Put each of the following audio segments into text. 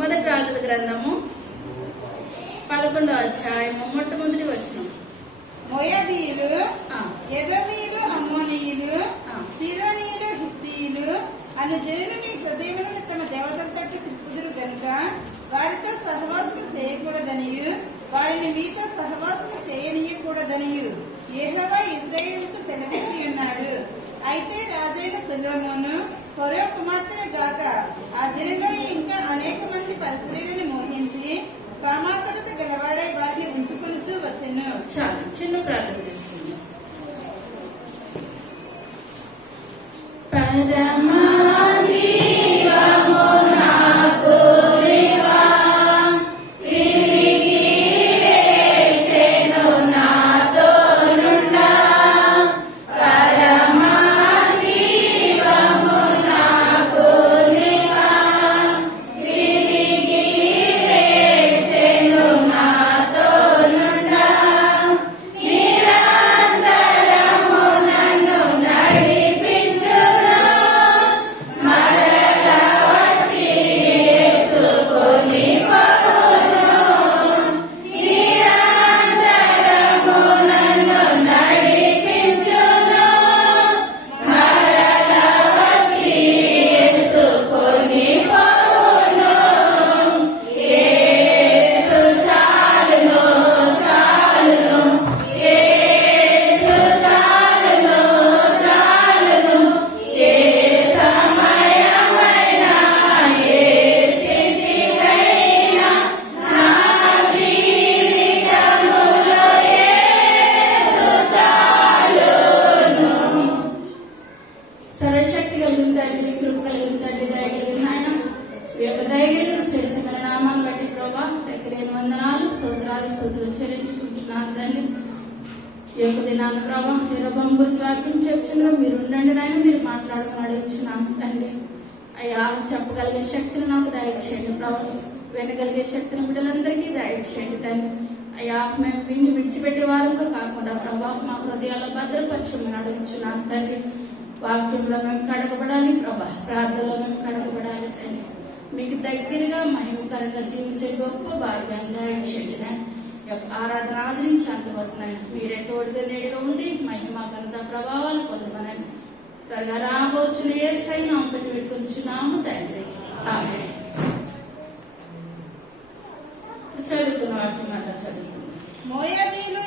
మొదటి రాజుల గ్రంథము 11వ అధ్యాయము మొట్టమొదటి వచనం. మోయాబీయులు, ఎదోమీయులు, అమ్మోనీయులు, సీదోనీయులు, హిత్తీయులు అను జనులు మీ హృదయములను తమ దేవతల తట్టు తిప్పుదురు గనుక వారితో సహవాసము చేయకూడదనియు వారిని మీతో సహవాసము చేయనీయకూడదనియు యెహోవా ఇశ్రాయేలుకు సెలవిచ్చి ఉన్నాడు. అయితే రాజైన సొలొమోను ఫరో కుమార్తెను గాక ఆ జనులో ఇంకా అనేక మంది పరిస్త్రీలను మోహించి కామాతురత గలవాడై వారిని ఉంచుకొనుచూ వచ్చెను. చాలు, చిన్న ప్రార్థన చేస్తుంది. సర్వశక్తి కలిగిన తండ్రి, కృప కలిగిన తండ్రి, దయ కలిగిన నాయన, ఈ యొక్క దయగలిగిన శ్రేష్టమైన నామాన్ని బట్టి ప్రభా లెక్కలేని వందనాలు, స్తోత్రాలు చెల్లించుకుంటున్నాను తండ్రి. ఈ యొక్క దినాన్ని ప్రభా మీరు గురించి వాక్యం చెప్తున్నా మీరు ఉండండి నాయన, మీరు మాట్లాడమని అడుగుతున్నాను తండ్రి. అయ్యా చెప్పగలిగే శక్తిని నాకు దయచేయండి ప్రభా, వినగలిగే శక్తిని బిడ్డలందరికీ దయచేయండి తండ్రి. అయ్యా మేము వీడిని విడిచిపెట్టే వారంగా కాకుండా ప్రభా మా హృదయాల్లో భద్రపరచమని అడుగుతున్నాను తండ్రి. వాక్యంలో మేము కడగబడాలి ప్రభా, ప్రార్థనలో మేము కడగబడాలి తండ్రి. మీకు దగ్గరగా మహిమకరంగా జీవించే గొప్ప భాగ్యాన్ని దయచేయండి. ఈ యొక్క ఆరాధన ఆదరించేంతవరకు మీరే తోడుగా నేడుగా ఉండి మహిమ ఘనత ప్రభావాలు పొందమని త్వరగా రాబోచున్న యేసయ్య నామమున పెట్టి వేడుకొంచున్నాము తండ్రి, ఆమేన్. చదువుకున్న వాక్యం అట్లా చదువుకున్నాం. మోయాబీయులు,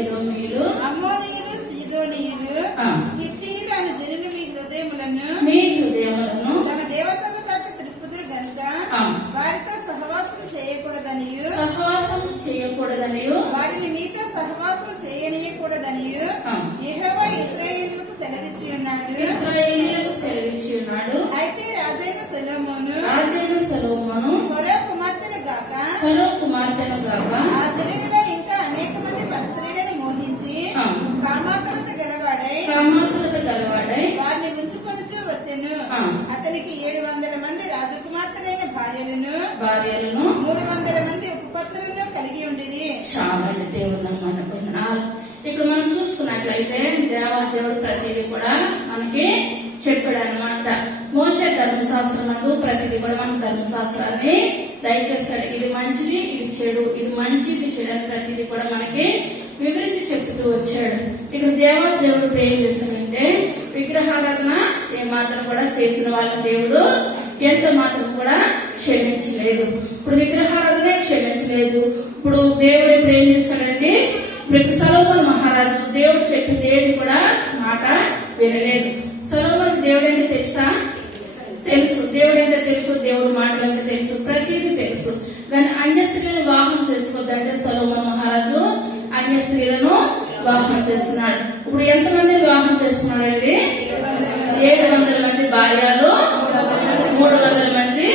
ఎదోమీయులు, అమ్మోనీయులు, సీదోనీయులు, హిత్తీయులు అను జనులు మీ హృదయములను తమ దేవతల తట్టు త్రిప్పుదురు గనుక వారితో సహవాసము చేయకూడదనియు వారిని మీతో సహవాసము చేయనీయకూడదనియు యెహోవా ఇశ్రాయేలుకు సెలవిచ్చి ఉన్నాడు. అయితే రాజైన సొలొమోను ఫరో కుమార్తెను గాక ఆ జనులలో ఇంకా అనేక మంది పరిస్త్రీలను మోహించి కామాతురత గలవాడై వారిని ఉంచుకొనుచూ వచ్చెను. అతనికి 700 మంది రాజకుమార్తెలైన భార్యలను 300 మంది ఉపపత్నులను కలిగి ఉండిరి. చాలండి దేవుడు మనకున్నాడు. ఇక్కడ మనం చూసుకున్నట్లయితే దేవాదేవుడు ప్రతిదీ కూడా మనకి చెప్పాడు అనమాట. మోషే ధర్మశాస్త్రం నందు ప్రతిదీ కూడా మన ధర్మశాస్త్రాన్ని దయచేస్తాడు. ఇది మంచిది, ఇది చెడు, ఇది మంచి, ఇది చెడు అని ప్రతిదీ కూడా మనకి వివరించి చెప్తూ వచ్చాడు. ఇక్కడ దేవుడు ఏం చేశాడంటే విగ్రహారాధన ఏమాత్రం కూడా చేసిన వాళ్ళ దేవుడు ఎంత మాత్రం కూడా క్షమించలేదు. ఇప్పుడు విగ్రహారాధనే క్షమించలేదు. ఇప్పుడు దేవుడు ఇప్పుడు ఏం చేస్తాడంటే సొలొమోను మహారాజు దేవుడు చెప్పింది ఏది కూడా మాట వినలేదు. సొలొమోను దేవుడు అంటే తెలుసు, దేవుడు అంటే తెలుసు, దేవుడు మాటలంటే తెలుసు, ప్రతిదీ తెలుసు. కానీ అన్య స్త్రీలను వివాహం చేసుకోవద్దంటే సొలొమోను మహారాజు అన్య స్త్రీలను వివాహం చేస్తున్నాడు. ఇప్పుడు ఎంతమంది వివాహం చేస్తున్నాడు అండి? 700 మంది భార్యలు, 300 మంది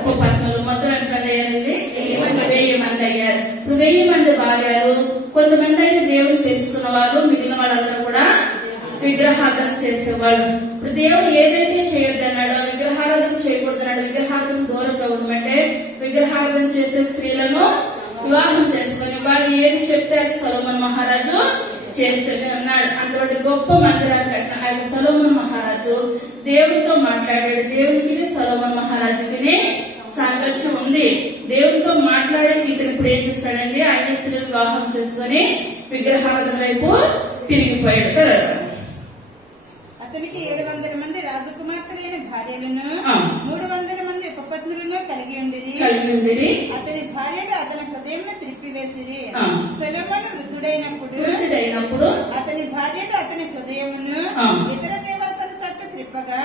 ఉపపత్నులు, మొత్తం ఎంతమంది అయ్యారండి? 1000 మంది అయ్యారు. ఇప్పుడు 1000 మంది భార్యలు, కొంతమంది అయితే దేవుడు తెలుసుకున్న వాళ్ళు, మిగిలిన వాళ్ళందరూ కూడా విగ్రహారాధన చేసేవాళ్ళు. ఇప్పుడు దేవుడు ఏదైతే చేయొద్దన్నాడో విగ్రహారాధన చేయకూడదన్నాడు. విగ్రహారాధన దూరంగా ఉండమంటే విగ్రహారాధన చేసే స్త్రీలను వివాహం చేసుకుని వాళ్ళు ఏది చెప్తే అది సొలొమోను మహారాజు చేస్తూనే ఉన్నాడు. అటువంటి గొప్ప మందిరాన్ని కట్టిన ఆయన సొలొమోను మహారాజు దేవుడితో మాట్లాడాడు. దేవునికి సొలొమోను మహారాజు ఇప్పుడు ఏం చేస్తాడండి, అన్య స్త్రీలను వివాహం చేసుకుని విగ్రహారాధన వైపు తిరిగిపోయాడు. తర్వాత అతనికి 700 మంది రాజకుమార్తెలైన భార్యలను 300 మంది ఉపపత్నులను కలిగి ఉండిరి. అతని భార్యలు అతని హృదయం త్రిప్పివేసిరి. సొలొమోను వృద్ధుడైనప్పుడు అతని భార్యలు అతని హృదయమును ఇతర దేవతల తట్టు త్రిప్పగా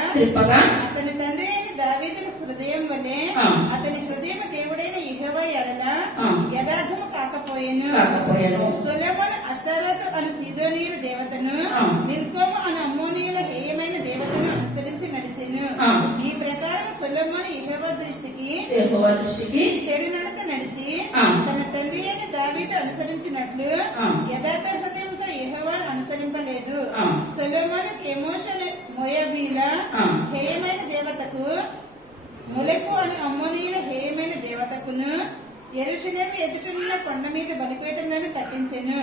అతని తండ్రి అయిన దావీదుని హృదయం వలె అతని హృదయం దేవుడైన యెహోవా ఎడల యథార్థము కాకపోయెను. సొలొమోను అష్టారోతు అను సీదోనీయుల దేవతను, మిల్కోము అను అమ్మోనీయుల హేయమైన దేవతను అనుసరించి నడిచెను. ఈ ప్రకారం సొలొమోను యెహోవా దృష్టికి చెడు నడత నడిచి తన తండ్రి అయిన దావీదు అనుసరించినట్లు యథార్థ హృదయంతో యెహోవాను అనుసరింపలేదు. సొలొమోను కెమోషు అనే మోయాబీల హేయమైన దేవతకు, మొలెకు అని అమ్మోనీయుల హేయమైన దేవతకును యెరూషలేము ఎదుటినున్న కొండ మీద బలిపీఠములను కట్టించెను.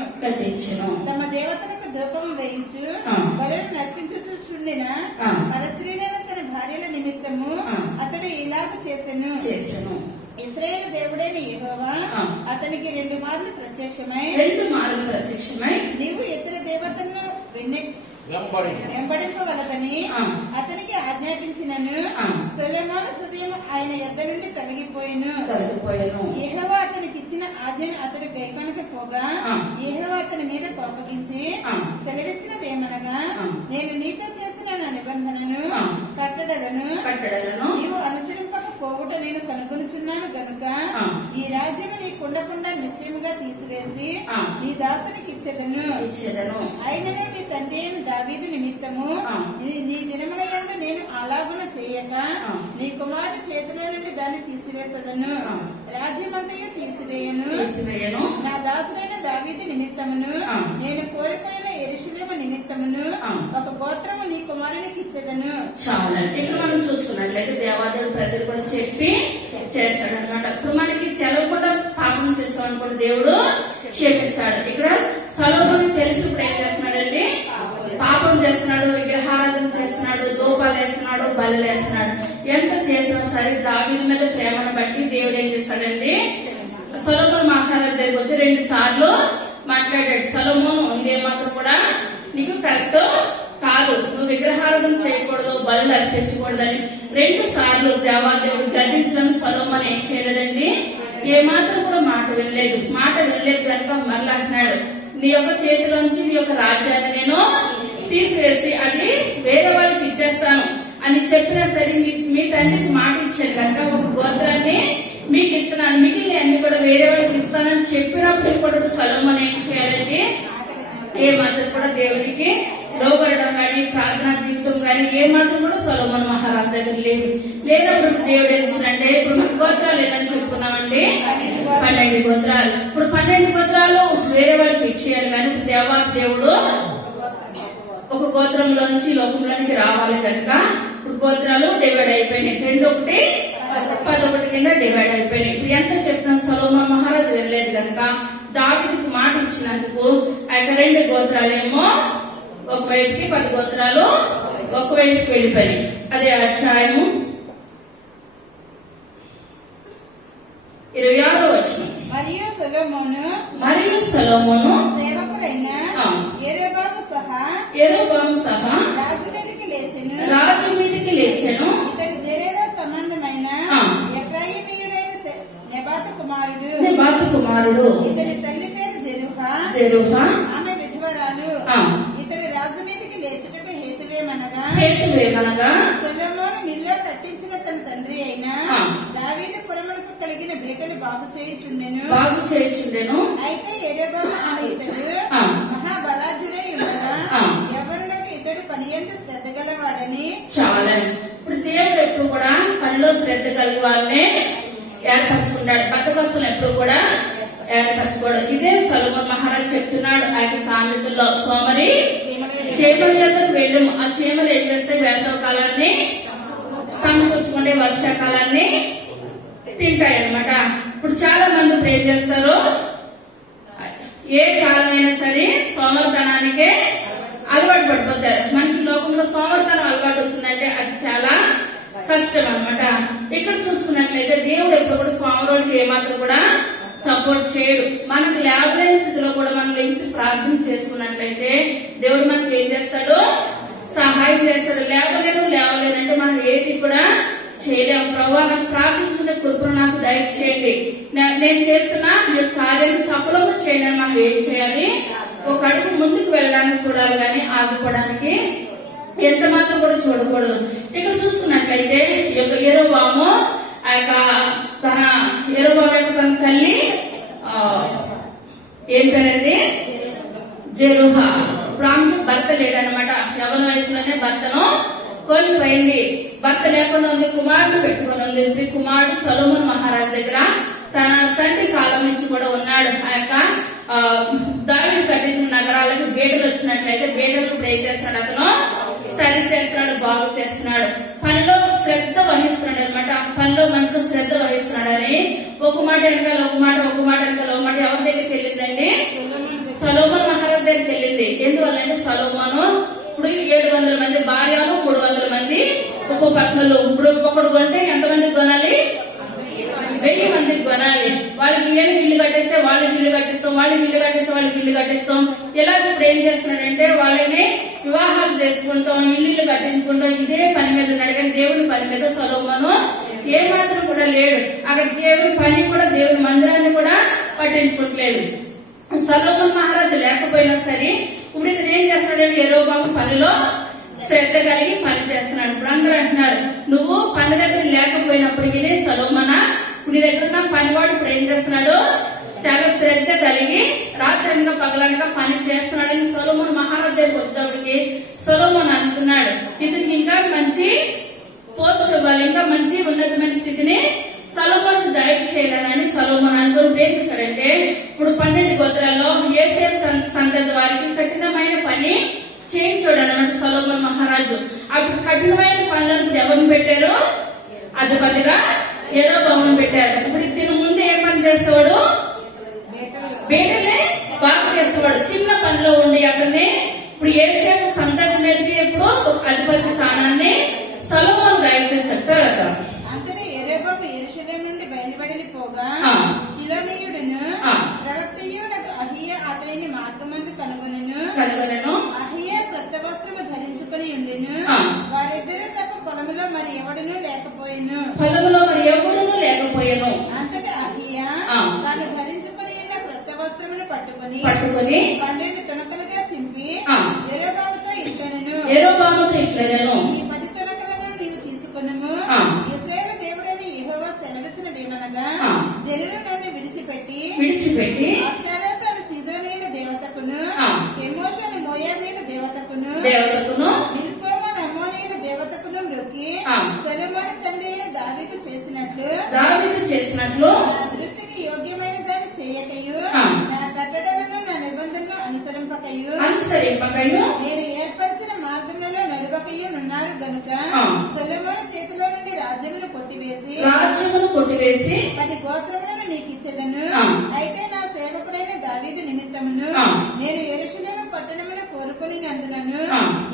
తమ దేవతలకు ధూపం వేయించు బలులను నర్పించుచుండిన పరస్త్రీలైన తన భార్యల నిమిత్తము అతడు ఇలాగ చేసెను. ఇశ్రాయేలు దేవుడైన యెహోవా అతనికి 2 మార్లు ప్రత్యక్షమై నీవు ఇతర దేవతలను వెంబడింపవలదని అతనికి ఆజ్ఞాపించినను. సొలొమోను హృదయం ఆయన యొద్ద నుండి తొలగిపోయెను. యెహోవా అతనికి ఇచ్చిన ఆజ్ఞను అతడు గైకొనకపోగా యెహోవా అతని మీద కోపగించి సెలవిచ్చినదేమనగా, నేను నీతో చేసిన నా నిబంధనను కట్టడలను నీవు అనుసరింపకపోవుట నేను కనుగొనుచున్నాను గనుక ఈ రాజ్యము నీకుండకుండా నిశ్చయముగా తీసివేసి నీ దాసునికి ఇచ్చెదను. ఆయనను నీ తండ్రి అయిన దావీదు నిమిత్తము నీ దినముల యందు నేను అలాగున చేయక నీ కుమారుని చేతిలో నుండి దాన్ని తీసివేసదను. రాజ్యమంతయు తీసివేయను. నా దాసుడైన దావీదు నిమిత్తమును నేను కోరుకున్న యెరూషలేము నిమిత్తమును ఒక గోత్రము నీ కుమారునికి ఇచ్చేదను. చాలా ఇక్కడ మనం చూసుకున్నట్లయితే దేవాదేవుడు ప్రజలు కూడా చెప్పి చేస్తాడనమాట. ఇప్పుడు మనకి తెలవకుండా పాపం చేస్తామని కూడా దేవుడు క్షమిస్తాడు. ఇక్కడ సొలొమోను తెలిసి ఇప్పుడు ఏం చేస్తున్నాడండి, పాపం చేస్తున్నాడు, విగ్రహారాధన చేస్తున్నాడు, ధూపాలు వేస్తున్నాడు, బలులు వేస్తున్నాడు. ఎంత చేసినా సరే దావీదు మీద ప్రేమను బట్టి దేవుడు ఏం చేస్తాడండి, సొలొమోను మహారాజు దగ్గరికి వచ్చి 2 సార్లు మాట్లాడాడు. సొలొమోను ఇదే మాత్రం కూడా నీకు కరెక్ట్ కాదు, నువ్వు విగ్రహారాధన చేయకూడదు, బలులు అర్పించకూడదని 2 సార్లు దేవాదేవుడు గద్దించడం సొలొమోను ఏం చేయలేదండి, ఏ మాత్రం కూడా మాట వినలేదు కనుక మరలా అంటున్నాడు, నీ యొక్క చేతిలోంచి నీ యొక్క రాజ్యాన్ని నేను తీసివేసి అది వేరే వాళ్ళకి ఇచ్చేస్తాను అని చెప్పినా సరే మీ తండ్రికి మాట ఇచ్చాడు కనుక ఒక గోత్రాన్ని మీకు ఇస్తున్నాను, మిగిలిన అన్ని కూడా వేరే వాళ్ళకి ఇస్తానని చెప్పినప్పుడు కూడా సొలొమోను ఏం చేయాలండి, ఏ మాత్రం కూడా దేవునికి లోబడడం గాని ప్రార్థనా జీవితం గాని ఏ మాత్రం కూడా సొలొమోను మహారాజు దగ్గర లేనప్పుడు దేవుడు ఏం చేస్తున్నాడంటే, ఇప్పుడు మన గోత్రాలు ఏదని చెప్పుకున్నామండి 12 గోత్రాలు. ఇప్పుడు 12 గోత్రాలు వేరే వాళ్ళకి ఇచ్చేయాలి కానీ ఇప్పుడు దేవుడు ఒక గోత్రంలో నుంచి లోకంలోనికి రావాలి కనుక ఇప్పుడు గోత్రాలు డివైడ్ అయిపోయినాయి. 2 1 11 కింద డివైడ్ అయిపోయినాయి. ఇప్పుడు ఎంత చెప్తున్నా సొలొమోను మహారాజు వెళ్ళలేదు కనుక దావీదుకు మాట ఇచ్చినందుకు ఆ యొక్క 2 గోత్రాలేమో ఒకవైపుకి 10 గోత్రాలు ఒకవైపుకి వెళ్ళిపోయినాయి. అదే అధ్యాయము 26వ వచనం. మరియు సొలొమోను సేవకుడైన యెరోబాము సహా రాజు మీదకి లేచెను. ఇతడు జెరేదా సంబంధమైన ఎఫ్రాయిమీయుడైన నెబాతు కుమారుడు. ఇతని తల్లి పేరు జెరుహా, ఆమె విధవరాలు. ఇతడు రాజు మీదకి లేచుటకు హేతువేమనగా సొలొమోను మిల్లో కట్టించిన తన తండ్రి అయిన దావీదు పురమునకు కలిగిన బీటలు బాగు చేయుచుండెను. అయితే యెరోబాము అనే ఇతడు మహాబలాఢ్యుడై ఉండగా ఎవరులకు ఇతడు పని యందు శ్రద్ధ గలవాడని. చాలా ఇప్పుడు దేవుడు ఎప్పుడు కూడా పనిలో శ్రద్ధ కలిగి వాళ్ళనే ఏర్పరచుకుంటాడు, బద్దకస్తులు ఎప్పుడు కూడా ఏర్పరచుకోవడం. ఇదే సొలొమోను మహారాజు చెప్తున్నాడు ఆయన సామెతల్లో, సోమరి చీమల యొద్దకు వెళ్ళుము, ఆ చీమలు ఏం చేస్తాయి, వేసవి కాలాన్ని సమకూర్చుకుంటే వర్షాకాలాన్ని తింటాయి అనమాట. ఇప్పుడు చాలా మంది ఇప్పుడు ఏం చేస్తారు, ఏ కాలమైనా సరే సోమరితనానికే అలవాటు పడిపోతారు. మనకి లోకంలో సోమరితనం అలవాటు వచ్చిందంటే అది చాలా కష్టం అనమాట. ఇక్కడ చూసుకున్నట్లయితే దేవుడు ఎప్పుడు కూడా సోమరులకి ఏమాత్రం కూడా సపోర్ట్ చేయడు. మనకు లేవలేని స్థితిలో కూడా మనం లేచి ప్రార్థన చేసుకున్నట్లయితే దేవుడు మనకి ఏం చేస్తాడు? సహాయం చేస్తాడు. లేవలేనంటే మనం ఏది కూడా చేయలేము. ప్రభువా నాకు ప్రార్థించుకునే కృపను నాకు దయచేయండి, నేను చేస్తున్న ఈ కార్యాన్ని సఫలము చేయండి. మనం ఏం చేయాలి? ఒక అడుగు ముందుకు వెళ్ళడానికి చూడాలి, కానీ ఆగిపోవడానికి ఎంత మాత్రం కూడా చూడకూడదు. ఇక్కడ చూసుకున్నట్లయితే ఈ యొక్క యెరొబాము తన తల్లి ఏం పేరండి? జెరుహా. ఇప్పుడు ఆమెకి భర్త లేడనమాట. యవ్వన వయసులోనే భర్తను కోల్పోయింది. భర్త లేకుండా ఉంది, కుమారుడు పెట్టుకుని ఉంది. ఇప్పుడు కుమారుడు సొలొమోను మహారాజు దగ్గర తన తండ్రి కాలం నుంచి కూడా ఉన్నాడు. ఆ యొక్క దావీదు కట్టించిన నగరాలకు బేటలు వచ్చినట్లయితే బేటలు ఇప్పుడు ఏం చేస్తున్నాడు? అతను సరి చేస్తున్నాడు, బాగు చేస్తున్నాడు, పనిలో శ్రద్ధ వహిస్తున్నాడు అనమాట. పనిలో మంచిగా శ్రద్ధ వహిస్తున్నాడు అని ఒక మాట వెనకాల ఒక మాట, ఒక మాట వెనకాల ఒక మాట ఎవరి దగ్గరికి వెళ్ళిందండి? సొలొమోను మహారాజు దగ్గరికి వెళ్ళింది. ఎందువల్లంటే సొలొమోను ఇప్పుడు 700 మంది భార్యలు, 300 మంది ఉపపత్నులు. ఇప్పుడు ఒకడు కొంటే ఎంతమందికి కొనాలి? 1000 మందికి కొనాలి. వాళ్ళకి ఏమి ఇల్లు కట్టేస్తే వాళ్ళకి ఇల్లు కట్టిస్తాం, వాళ్ళకి ఇల్లు కట్టేస్తే వాళ్ళకి ఇల్లు కట్టిస్తాం. ఇలాగ ఇప్పుడు ఏం చేస్తున్నాడంటే వాళ్ళని వివాహాలు చేసుకుంటాం, ఇల్లు కట్టించుకుంటాం. ఇదే పని మీద ఉన్నాడు. కానీ దేవుని పని మీద సొలొమోను ఏ మాత్రం కూడా లేడు. అక్కడ దేవుని పని కూడా, దేవుని మందిరాన్ని కూడా పట్టించుకోవట్లేదు. సొలొమోను మహారాజు లేకపోయినా సరే ఇప్పుడు ఇతను ఏం చేస్తున్నాడంటే యెరొబాము పనిలో శ్రద్ధ కలిగి పని చేస్తున్నాడు. ఇప్పుడు అందరూ అంటున్నారు, నువ్వు పని దగ్గర లేకపోయినప్పటికీ సొలొమోనా నీ దగ్గర ఉన్న పనివాడు ఇప్పుడు ఏం చేస్తున్నాడు? చాలా శ్రద్ధ కలిగి రాత్రనగా పగలనగా పని చేస్తున్నాడని సొలొమోను మహారాజు దగ్గరికి వచ్చేటప్పటికి సొలొమోను అనుకున్నాడు, ఇతనికి ఇంకా మంచి పోస్ట్ ఇవ్వాలి, ఇంకా మంచి ఉన్నతమైన స్థితిని సొలొమోనుకు దయచేయాలని సొలొమోను అనుకుని ఏం చేశాడంటే ఇప్పుడు 12 గోత్రాల్లో యోసేపు సంతతి వారికి కఠినమైన పని చేయించాడు అన్నమాట సొలొమోను మహారాజు. అప్పుడు కఠినమైన పనులను ఎవరిని పెట్టారు? అధిపతిగా యెరొబామును పెట్టారు. ఇప్పుడు దీని ముందు ఏ పని చేసేవాడు? బేటలే బాగా చేసేవాడు. చిన్న పనిలో ఉండి అతన్ని ఇప్పుడు యోసేపు సంతతి మీదకి ఇప్పుడు అధిపతి స్థానాన్ని సొలొమోను దయచేశారు. తర్వాత అంతటా యెరొబాము యెరూషలేము నుండి బయలుపడి పోగా షిలోనీయుడును ప్రవక్తయునకు అహీయా అతనిని మార్గమందు కనుగొనెను. అహీయా క్రొత్త వస్త్రము ధరించుకొని ఉండెను. వారిద్దరూ తప్ప పొలములో మరి ఎవడునూ లేకపోయెను. అంతటా అహీయా తాను ధరించుకొని ఉన్న క్రొత్త వస్త్రమును పట్టుకొని 12 తునకలుగా చింపి యెరొబాముతో ఇట్లనెను, ఈ 10 తునకలను నీవు తీసుకొనుము. ఇశ్రాయేలు దేవుడైన యెహోవా సెలవిచ్చినదేమనగా, జనులు నన్ను విడిచిపెట్టి అష్తారోతు అను సీదోనీయుల దేవతకును, కెమోషు అను మోయాబీయుల దేవతకును, మిల్కోము అను అమ్మోనీయుల దేవతకును మ్రొక్కి సొలొమోను తండ్రి అయిన దావీదు చేసినట్లు నా దృష్టికి యోగ్యమైన దాన్ని చేయకయు, నా కట్టడలను నా నిబంధనలు అనుసరింపకయు నేను ఏర్పరిచిన మార్గంలో నడువకయు నున్నారు గనుక సొలొమోను చేతిలో నుండి రాజ్యమును కొట్టివేసి 10 గోత్రములను నీకు ఇచ్చేదను. అయితే నా సేవకుడైన దావీదు నిమిత్తమును నేను యెరూషలేము పట్టణమును కోరుకుని నందునను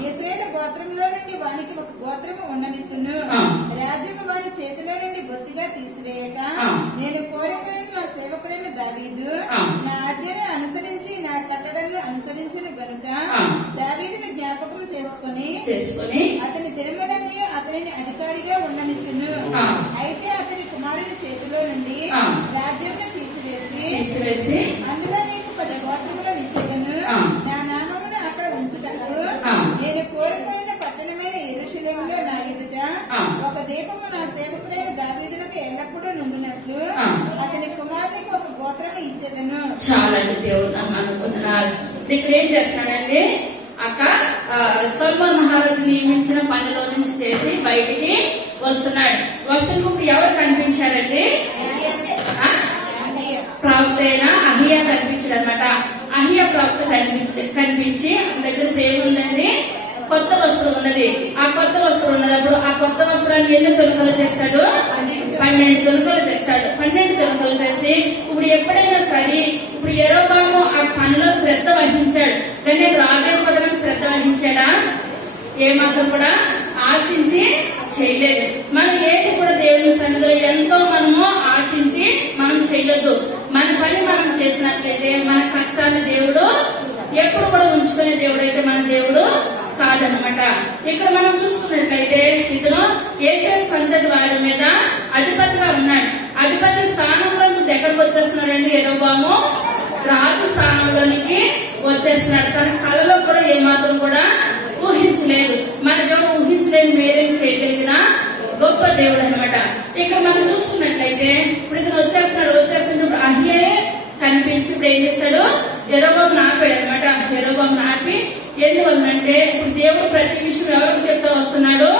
ఇశ్రాయేలు గోత్రములో నుండి వానికి ఒక గోత్రము ఉండనిత్తును. రాజ్యము వారి చేతిలో నుండి బొత్తిగా తీసివేయక నేను కోరుకుని నా సేవకుడైన దావీదు నా ఆజ్ఞను అనుసరించి నా కట్టడలను అనుసరించిన గనుక దావీదుని జ్ఞాపకం చేసుకొని అతని దినములన్నీ అతనిని అధికారిగా ఉండనిత్తును. అయితే అతని కుమారుని చేతిలో నుండి రాజ్యమును తీసివేసి అందులో నీకు 10 గోత్రములను ఇచ్చేదను. నా నామమును అక్కడ ఉంచుటకు నేను కోరుకున్న పట్టణమైన యెరూషలేములో నా ఎదుట ఒక దీపము నా సేవకుడైన దావీదులకు ఎల్లప్పుడూ నుండినట్లు అతని కుమారునికి ఒక గోత్రము ఇచ్చేదను. చాలా దేవుడు అనుకుంటున్నారు. ఇక్కడ ఏం చేస్తున్నాడండి? అక్క సొలొమోను మహారాజు నియమించిన పనిలో నుంచి చేసి బయటికి వస్తున్నాడు. వస్తున్నప్పుడు ఎవరు కనిపించారండి? ప్రవక్త అయిన అహీయా కనిపించాడు అనమాట. అహీయా ప్రవక్త కనిపించి దగ్గర ఏముందండి? కొత్త వస్త్రం ఉన్నది. ఆ కొత్త వస్త్రం ఉన్నదప్పుడు ఆ కొత్త వస్త్రాన్ని ఎన్ని తులకలు చేస్తాడు? 12 తులకలు చేస్తాడు. 12 తులకలు చేసి ఇప్పుడు ఎప్పుడైనా సరే ఇప్పుడు యెరొబాము ఆ పనిలో శ్రద్ధ వహించాడు, కానీ రాజపదలకు శ్రద్ధ వహించాడా? ఏమాత్రం కూడా ఆశించి చేయలేదు. మనం ఏది కూడా దేవుని సన్నిధిలో ఎంతో మనము ఆశించి మనం చేయొద్దు. మన పని మనం చేసినట్లయితే మన కష్టాన్ని దేవుడు ఎప్పుడు కూడా ఉంచుకునే దేవుడు అయితే మన దేవుడు కాదనమాట. ఇక్కడ మనం చూసుకున్నట్లయితే ఇతను ఏసేపు సంతతి వారి మీద అధిపతిగా ఉన్నాడు. అధిపతి స్థానంలోంచి ఎక్కడికి వచ్చేస్తున్నాడండి? యెరొబోము రాజు స్థానంలోనికి వచ్చేస్తున్నాడు. తన కళలో కూడా ఏమాత్రం కూడా ఊహించలేదు. మన దేవుడు ఊహించలేని మేరేం చేయగలిగిన గొప్ప దేవుడు అనమాట. ఇక్కడ మనం చూసుకున్నట్లయితే ఇప్పుడు ఇతను వచ్చేస్తున్నప్పుడు అహీయే కనిపించి ఇప్పుడు ఏం చేశాడు? యెరొబోమును ఆపాడు అనమాట. యెరొబోమును ఆపి ఎందువల్లంటే ఇప్పుడు దేవుడు ప్రతి విషయం ఎవరికి చెప్తా వస్తున్నాడు?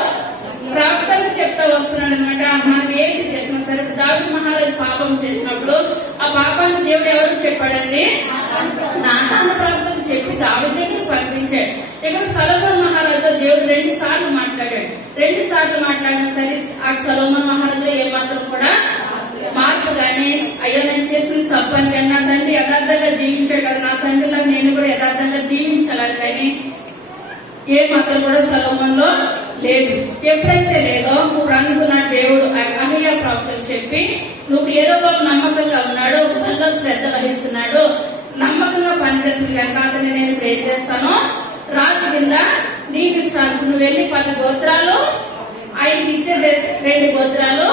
ప్రవక్తలకు చెప్తా వస్తున్నాడు అనమాట. మనం ఏంటి చేసినా సరే దావీదు మహారాజు పాపం చేసినప్పుడు ఆ పాపాన్ని దేవుడు ఎవరికి చెప్పాడండి? నాతాను ప్రవక్తకు చెప్పి దావీదు దగ్గరికి పంపించాడు. ఇక్కడ సొలొమోను మహారాజు దేవుడు 2 సార్లు మాట్లాడాడు. 2 సార్లు మాట్లాడినా సరే ఆ సొలొమోను మహారాజులో ఏమాత్రం కూడా మార్పు గాని, అయ్యో నేను చేసిన తప్పని కానీ నా తండ్రి యథార్థంగా జీవించాడు కదా, నా తండ్రిలో నేను కూడా యథార్థంగా జీవించాలని కానీ ఏ మాత్రం కూడా సొలొమోనులో లేదు. ఎప్పుడైతే లేదో ఇప్పుడు అనుకున్నాడు దేవుడు అహీయా ప్రవక్తకు చెప్పి, నువ్వు యెరొబోము నమ్మకంగా ఉన్నాడు, మనలో శ్రద్ధ వహిస్తున్నాడు, నమ్మకంగా పనిచేస్తుంది కనుక అతన్ని నేను ఇప్పుడు ఏం చేస్తాను? రాజు కింద నీకు ఇస్తాను. నువ్వు వెళ్ళి 10 గోత్రాలు ఆయనకి ఇచ్చేసేసి 2 గోత్రాలు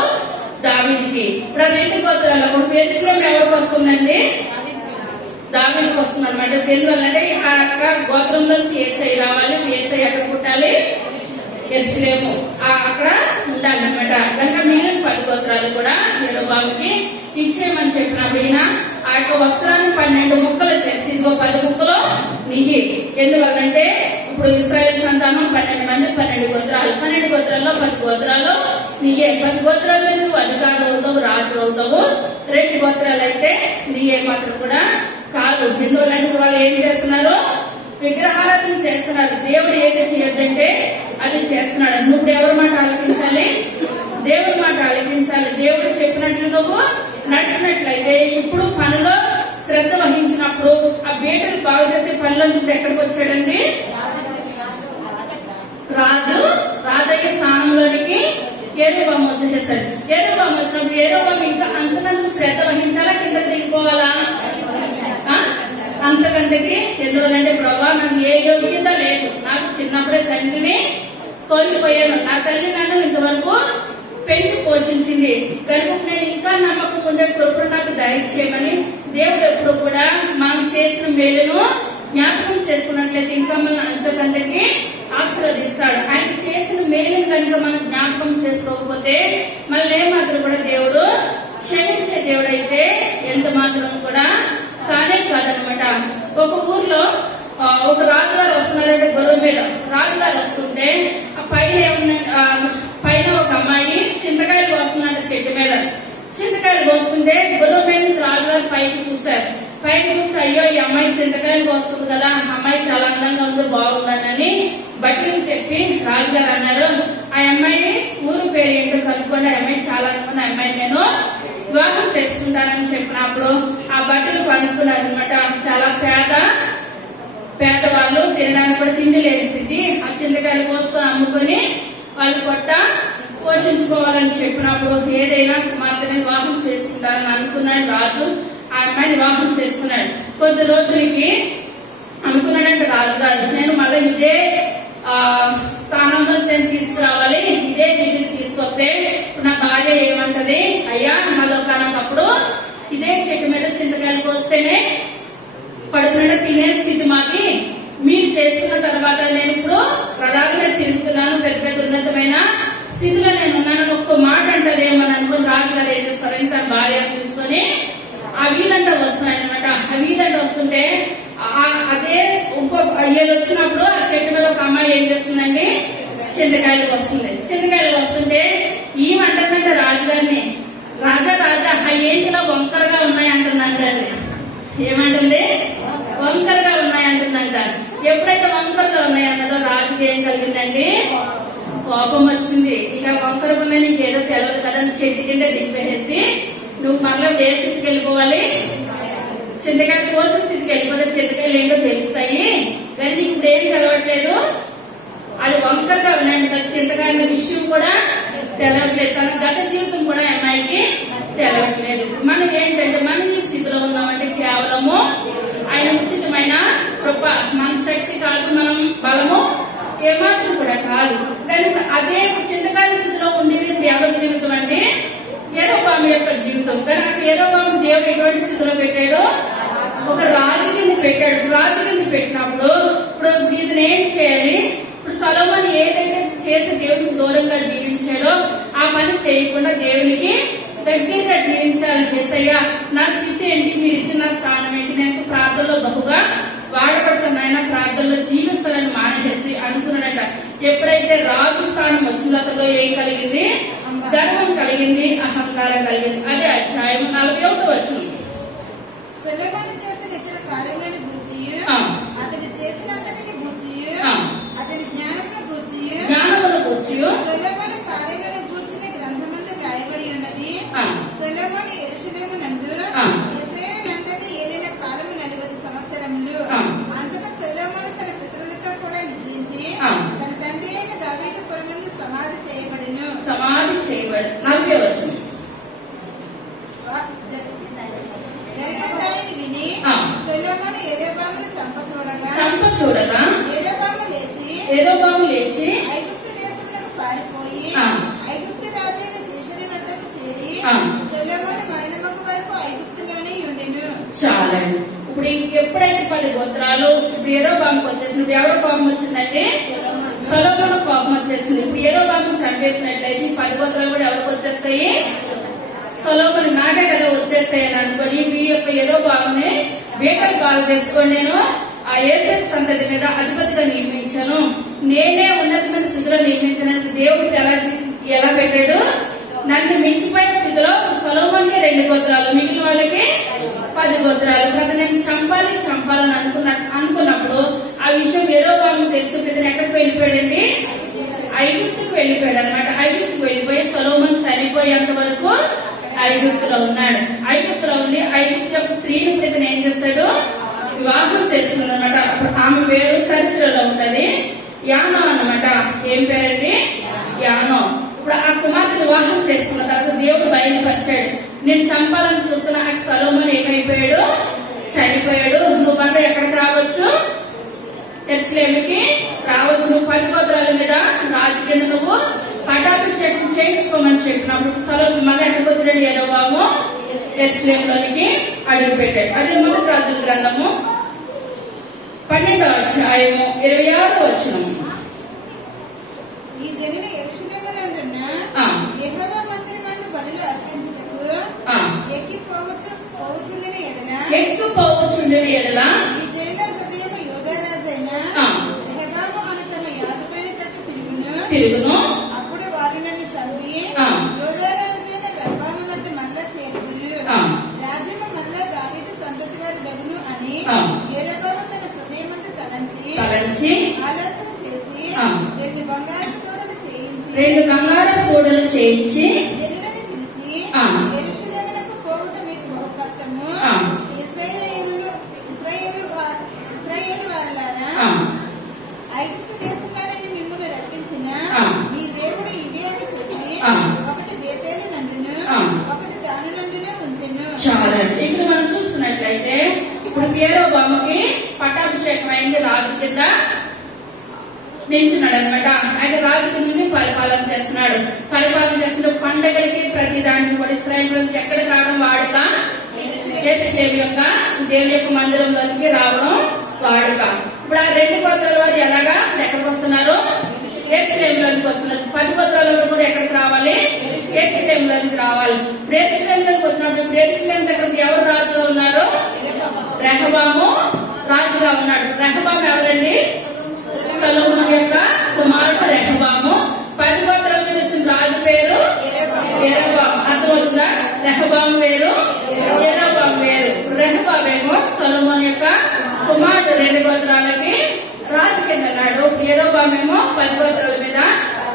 దావీదుకి. ఇప్పుడు 2 గోత్రాలు ఇప్పుడు యెరూషలేము ఎవరికి వస్తుందండి? దావీదుకి వస్తుంది అనమాట. ఎందువల్లంటే అక్కడ గోత్రంలోంచి యేసయ్య రావాలి. యేసయ్య ఎక్కడ పుట్టాలి? యెరూషలేము అక్కడ ఉండాలన్నమాట. కనుక మిగిలిన 10 గోత్రాలు కూడా యెరొబోముకి ఇచ్చేయమని చెప్పినప్పుడు ఈయన ఆ యొక్క వస్త్రాన్ని 12 ముక్కలు చేసి ఇదిగో 10 ముక్కలు నీగి. ఎందువల్లంటే ఇప్పుడు ఇశ్రాయేల్ సంతానం 12 మంది, 12 గోత్రాలు, 12 గోత్రాల్లో 10 గోత్రాలు నీయే. 10 గోత్రాల మీద నువ్వు అధికారం అవుతావు, రాజు అవుతావు. 2 గోత్రాలు అయితే నీయే మాత్రం కూడా కాదు. ఎందువల్లంటే వాళ్ళు ఏం చేస్తున్నారు? విగ్రహారాధన చేస్తున్నారు. దేవుడు ఏది చేయొద్దంటే అది చేస్తున్నాడు. నువ్వు ఎవరి మాట ఆలకించాలి? దేవుడి మాట ఆలకించాలి. దేవుడు చెప్పినట్లు నువ్వు నడిచినట్లయితే ఇప్పుడు పనిలో శ్రద్ధ వహించినప్పుడు ఆ బీటలు బాగు చేసే పనిలోంచి ఎక్కడికి వచ్చాడండి? రాజయ్య స్థానంలోనికి యెరొబోము వచ్చేసాడు. యెరొబోము వచ్చినప్పుడు యెరొబోము ఇంకా అంతకంత శ్రద్ధ వహించాలా, కిందకి దిగిపోవాలా? అంతకంతకి. ఎందువల్లంటే ప్రభా నాకు ఏ యోగ్యత లేదు, నాకు చిన్నప్పుడే తండ్రిని కోల్పోయాను, నా తల్లి నన్ను ఇంతవరకు పెంచి పోషించింది కనుక నేను ఇంకా నమ్మకం ఉండే కృపను నాకు దయచేయమని దేవుడు ఎప్పుడు కూడా మనం చేసిన మేలును జ్ఞాపకం చేసుకున్నట్లయితే ఇంకా మనం అంతకంతకి ఆశీర్వదిస్తాడు. ఆయన చేసిన మేలును కనుక మనం జ్ఞాపకం చేసుకోకపోతే మనల్ని ఏమాత్రం కూడా దేవుడు క్షమించే దేవుడైతే ఎంత మాత్రం కూడా కానే కాదనమాట. ఒక ఊర్లో ఒక రాజుగారు వస్తున్నారంటే గుర్రం మీద రాజుగారు వస్తుంటే ఆ పైన ఒక అమ్మాయి చింతకాయలు కోస్తున్నారు. చెట్టు మీద చింతకాయలు కోస్తుంటే గుర్రం మీద నుంచి రాజుగారు పైకి చూశారు. పైకి చూస్తే అయ్యో ఈ అమ్మాయి చింతకాయలు కోస్తుంది కదా, అమ్మాయి చాలా అందంగా ఉంది, బాగుందని బట్టలకు చెప్పి రాజుగారు అన్నారు, ఆ అమ్మాయి ఊరు పేరు ఏంటో కనుక్కోండి, ఆ అమ్మాయి చాలా అనుకున్న అమ్మాయి నేను వివాహం చేసుకుంటానని చెప్పినప్పుడు ఆ బట్టలు కనుక్కున్నారు అనమాట. చాలా పేదవాళ్ళు తినడానికి కూడా తిండి లేని స్థితి. ఆ చింతకాయలు కోసుకొని అమ్ముకొని వాళ్ళు పొట్ట పోషించుకోవాలని చెప్పినప్పుడు ఏదైనా కుమార్తెని వివాహం చేసుకుంటారని అనుకున్నాడు రాజు. ఆ అమ్మాయిని వివాహం చేసుకున్నాడు. కొద్ది రోజులకి అనుకున్నాడంటే రాజుగారు నేను మళ్ళీ ఇదే స్థానంలో నేను తీసుకురావాలి, ఇదే విధిని తీసుకొస్తే నా భార్య ఏమంటది, అయ్యా నాదొకనప్పుడు ఇదే చెట్టు మీద చింతకాయలు కోస్తేనే పడుకున్న తినే స్థితి మాకి, మీరు చేసుకున్న తర్వాత నేను ఇప్పుడు ప్రధానంగా తిరుగుతున్నాను, పెద్ద పెద్ద ఉన్నతమైన స్థితిలో నేను ఉన్నానని ఒక్క మాట అంటదేమని అనుకుని రాజుగారు ఏం చేస్తారని తన భార్య తీసుకొని ఆ వీధంట వస్తున్నాడు అనమాట. ఆ వీధంట వస్తుంటే అదే ఇంకొక ఏళ్ళు వచ్చినప్పుడు ఆ చెట్టు మీద ఒక అమ్మాయి ఏం చేస్తుందండి, చింతకాయలకు వస్తుంది. చింతకాయలకు వస్తుంటే ఈ అంటుందంటే రాజుగారిని, రాజా ఏంటిలో వంకరగా ఉన్నాయి అంటుందంటే, ఏమంటుంది, వంకరగా ఉన్నాయి అంటుందంట. ఎప్పుడైతే వంకరగా ఉన్నాయన్నదో రాజుకి ఏం కలిగిందండి, కోపం వచ్చింది. ఇక వంకరగా ఉన్నాయి నీకేదో తెలియదు కదా, చెట్టు కింద దింపేసి నువ్వు మళ్ళీ ఏ స్థితికి వెళ్ళిపోవాలి, చింతకాయలు కోసే స్థితికి వెళ్ళిపోతే చింతకాయలు ఏంటో తెలుస్తాయి కానీ ఇప్పుడు ఏం తెలవట్లేదు, అది వంకరగా ఉన్నాయంట. చింతకాయల విషయం కూడా తెలవట్లేదు, తన గత జీవితం కూడా అమ్మాయికి తెలవట్లేదు. మనం ఏంటంటే మనం ఈ స్థితిలో కేవలము ఆయన ఉచితమైన కృప, మన శక్తి కాదు, మనం బలము ఏమాత్రం కూడా కాదు. కానీ అదే చింతకాల స్థితిలో ఉండేది ఇప్పుడు ఎవరి జీవితం అంటే యెరొబాము యొక్క జీవితం. కానీ అక్కడ యెరొబాము దేవుడు ఎటువంటి స్థితిలో పెట్టాడు? ఒక రాజు కింద పెట్టాడు. రాజు కింద పెట్టినప్పుడు ఇప్పుడు ఇతను ఏం చేయాలి? ఇప్పుడు సొలొమోను ఏదైతే చేసి దేవునికి దూరంగా జీవించాడో ఆ పని చేయకుండా దేవునికి దగ్గరగా జీవించాలి. యేసయ్య నా స్థితి ఏంటి, మీరు ఇచ్చిన స్థానం ఏంటి, నేను ప్రార్థనలో బహుగా వాడబడతాను, ఆయన ప్రార్థనలో జీవిస్తానని మానేసి అనుకున్నాడట. ఎప్పుడైతే రాజు స్థానం వచ్చిందో అతలో ఏం కలిగింది? గర్వం కలిగింది, అహంకారం కలిగింది. అదే అధ్యాయం 41 వచనం. సొలొమోను చేసిన ఇతర కార్యములను గూర్చి, అతడు చేసినంతటిని గూర్చి, అతని జ్ఞానమును గూర్చి సొలొమోను కార్యములను గూర్చిన గ్రంథమందు వ్రాయబడి ఉన్నది. సొలొమోను యెరూషలేమునందు ఇశ్రాయేలునందరినీ ఏలిన కాలము 40 సంవత్సరములు. అంతటా సొలొమోను తన పితరులతో కూడా నిద్రించి తన తండ్రి అయిన దావీదు పురమందు సమాధి చేయబడెను. 40వ వచనం. జరిగిన దానిని విని సొలొమోను యెరొబామును చంప చూడగా యెరొబాము లేచి ఐగుప్తు దేశమునకు పారిపోయి ఐగుప్తు రాజైన శేషుని వద్దకు చేరి సొలొమోను మరణమగు వరకు ఐగుప్తులోనే ఉండెను. చాలండి. ఇప్పుడు ఎప్పుడైతే 10 గోత్రాలు ఇప్పుడు యెరొబాముకు వచ్చేసింది, ఇప్పుడు ఎవరు కోపం వచ్చిందంటే సొలొమోను కోపం వచ్చేసింది. ఇప్పుడు యెరొబామును చంపేసినట్లయితే 10 గోత్రాలు కూడా ఎవరికి వచ్చేస్తాయి? సొలొమోను నాకే కదా వచ్చేస్తాయని అనుకొని మీ యొక్క యెరొబాముని వేటలు బాగు చేసుకొని నేను ఆ యోసేపు సంతతి మీద అధిపతిగా నియమించాను, నేనే ఉన్నతమైన స్థితిలో నియమించాను. దేవుడు ఎలా పెట్టాడు? నన్ను మించిపోయే స్థితిలో సొలొమోనుకి 2 గోత్రాలు, మిగిలిన వాళ్ళకి 10 గోత్రాలు. కదా నేను చంపాలని అనుకున్నప్పుడు ఆ విషయం యెరొబాము తెలుసు. ఇతను ఎక్కడికి వెళ్ళిపోయాడండి? ఐగుప్తుకు వెళ్ళిపోయాడు అనమాట. ఐగుప్తుకు వెళ్ళిపోయి సొలొమోను చనిపోయేంత వరకు ఐగుప్తులో ఉన్నాడు. ఐగుప్తులో ఉండి ఐగుప్తు యొక్క స్త్రీని ఇతను ఏం చేస్తాడు? వివాహం చేసుకున్నాడు అనమాట. అప్పుడు ఆమె పేరు చరిత్రలో ఉంటది యానో అనమాట. ఏం పేరండి? యానో. ఇప్పుడు ఆ కుమార్తె వివాహం చేసుకున్న తర్వాత దేవుడు బయలుపరిచాడు, నేను చంపాలని చూస్తున్నా. ఆ సొలొమోను ఏమైపోయాడు? చనిపోయాడు. నువ్వు అంటే ఎక్కడికి రావచ్చు? యెరూషలేముకి రావచ్చు. నువ్వు 10 గోత్రాల మీద రాజు కింద నువ్వు పట్టాభిషేకం చేయించుకోమని చెప్పినప్పుడు సొలొమోను మళ్ళీ ఎక్కడికి వచ్చాడు? యెరొబాము యెరూషలేములోనికి అడుగు పెట్టాడు. అదే మొదటి రాజుల గ్రంథము 12వ అధ్యాయము 26వ వచనం. ఈ జనులు యెరూషలేమునందున్న యెహోవా మందిరమందు బలులు అర్పించుటకు ఎక్కిపోవచ్చుండిన ఎడల ఈ జనుల హృదయము యోధారాజైన రెహబాము అను తమ యాజకుని తట్టు తిరుగును. అప్పుడు వారు నన్ను చంపి యోధారాజైన రెహబాము వద్ద మరలా చేరుదురు. రాజ్యము మరలా దావీదు సంతతి వారి దగును అని యెరొబాము తన హృదయమందు తలంచి ఆలోచన చేసి 2 బంగారపు దూడలు చేయించి జనులను పిలిచి యెరూషలేమునకు పోవుట మీకు బహు కష్టము. ఇశ్రాయేలు వారులారా, ఐగుప్తు దేశంలోని మిమ్మల్ని రప్పించిన మీ దేవుడు ఇదే అని చెప్పి ఒకటి బేతేలు నందును ఒకటి దాని నందునే ఉంచెను. చాలండి. ఇక్కడ మనం చూసుకున్నట్లయితే ఇప్పుడు యెరొబాముకి పట్టాభిషేకం అయింది, రాజు కింద నిల్చున్నాడు అనమాట. ఆయన రాజు కింద పరిపాలన చేస్తున్నాడు. పండగలకి ప్రతి దానికి కూడా ఇశ్రాయేలు ప్రజలకు ఎక్కడికి రావడం వాడుక? యెరూషలేము యొక్క దేవుని యొక్క మందిరంలోకి రావడం వాడుక. ఇప్పుడు ఆ 2 గోత్రాల వారు ఎలాగా ఎక్కడికి వస్తున్నారు? యెరూషలేములోకి వస్తున్నారు. 10 గోత్రాల వారు కూడా ఎక్కడికి రావాలి? యెరూషలేములోకి రావాలి. ఇప్పుడు యెరూషలేములోకి వచ్చినప్పుడు ఇప్పుడు యెరూషలేము దగ్గర ఎవరు రాజుగా ఉన్నారు? రెహబాము రాజుగా ఉన్నాడు. రెహబాము ఎవరండి? సొలొమోను యొక్క కుమారుడు రెహబాము. 10 గోత్రాల మీద వచ్చిన రాజు పేరు యెరొబాము. అర్థమవుతుందా? రెహబాము వేరు, యెరొబాము వేరు. రెహబామేమో సొలొమోను యొక్క కుమారుడు, 2 గోత్రాలకి రాజు కింద ఉన్నాడు. యెరొబామేమో 10 గోత్రాల మీద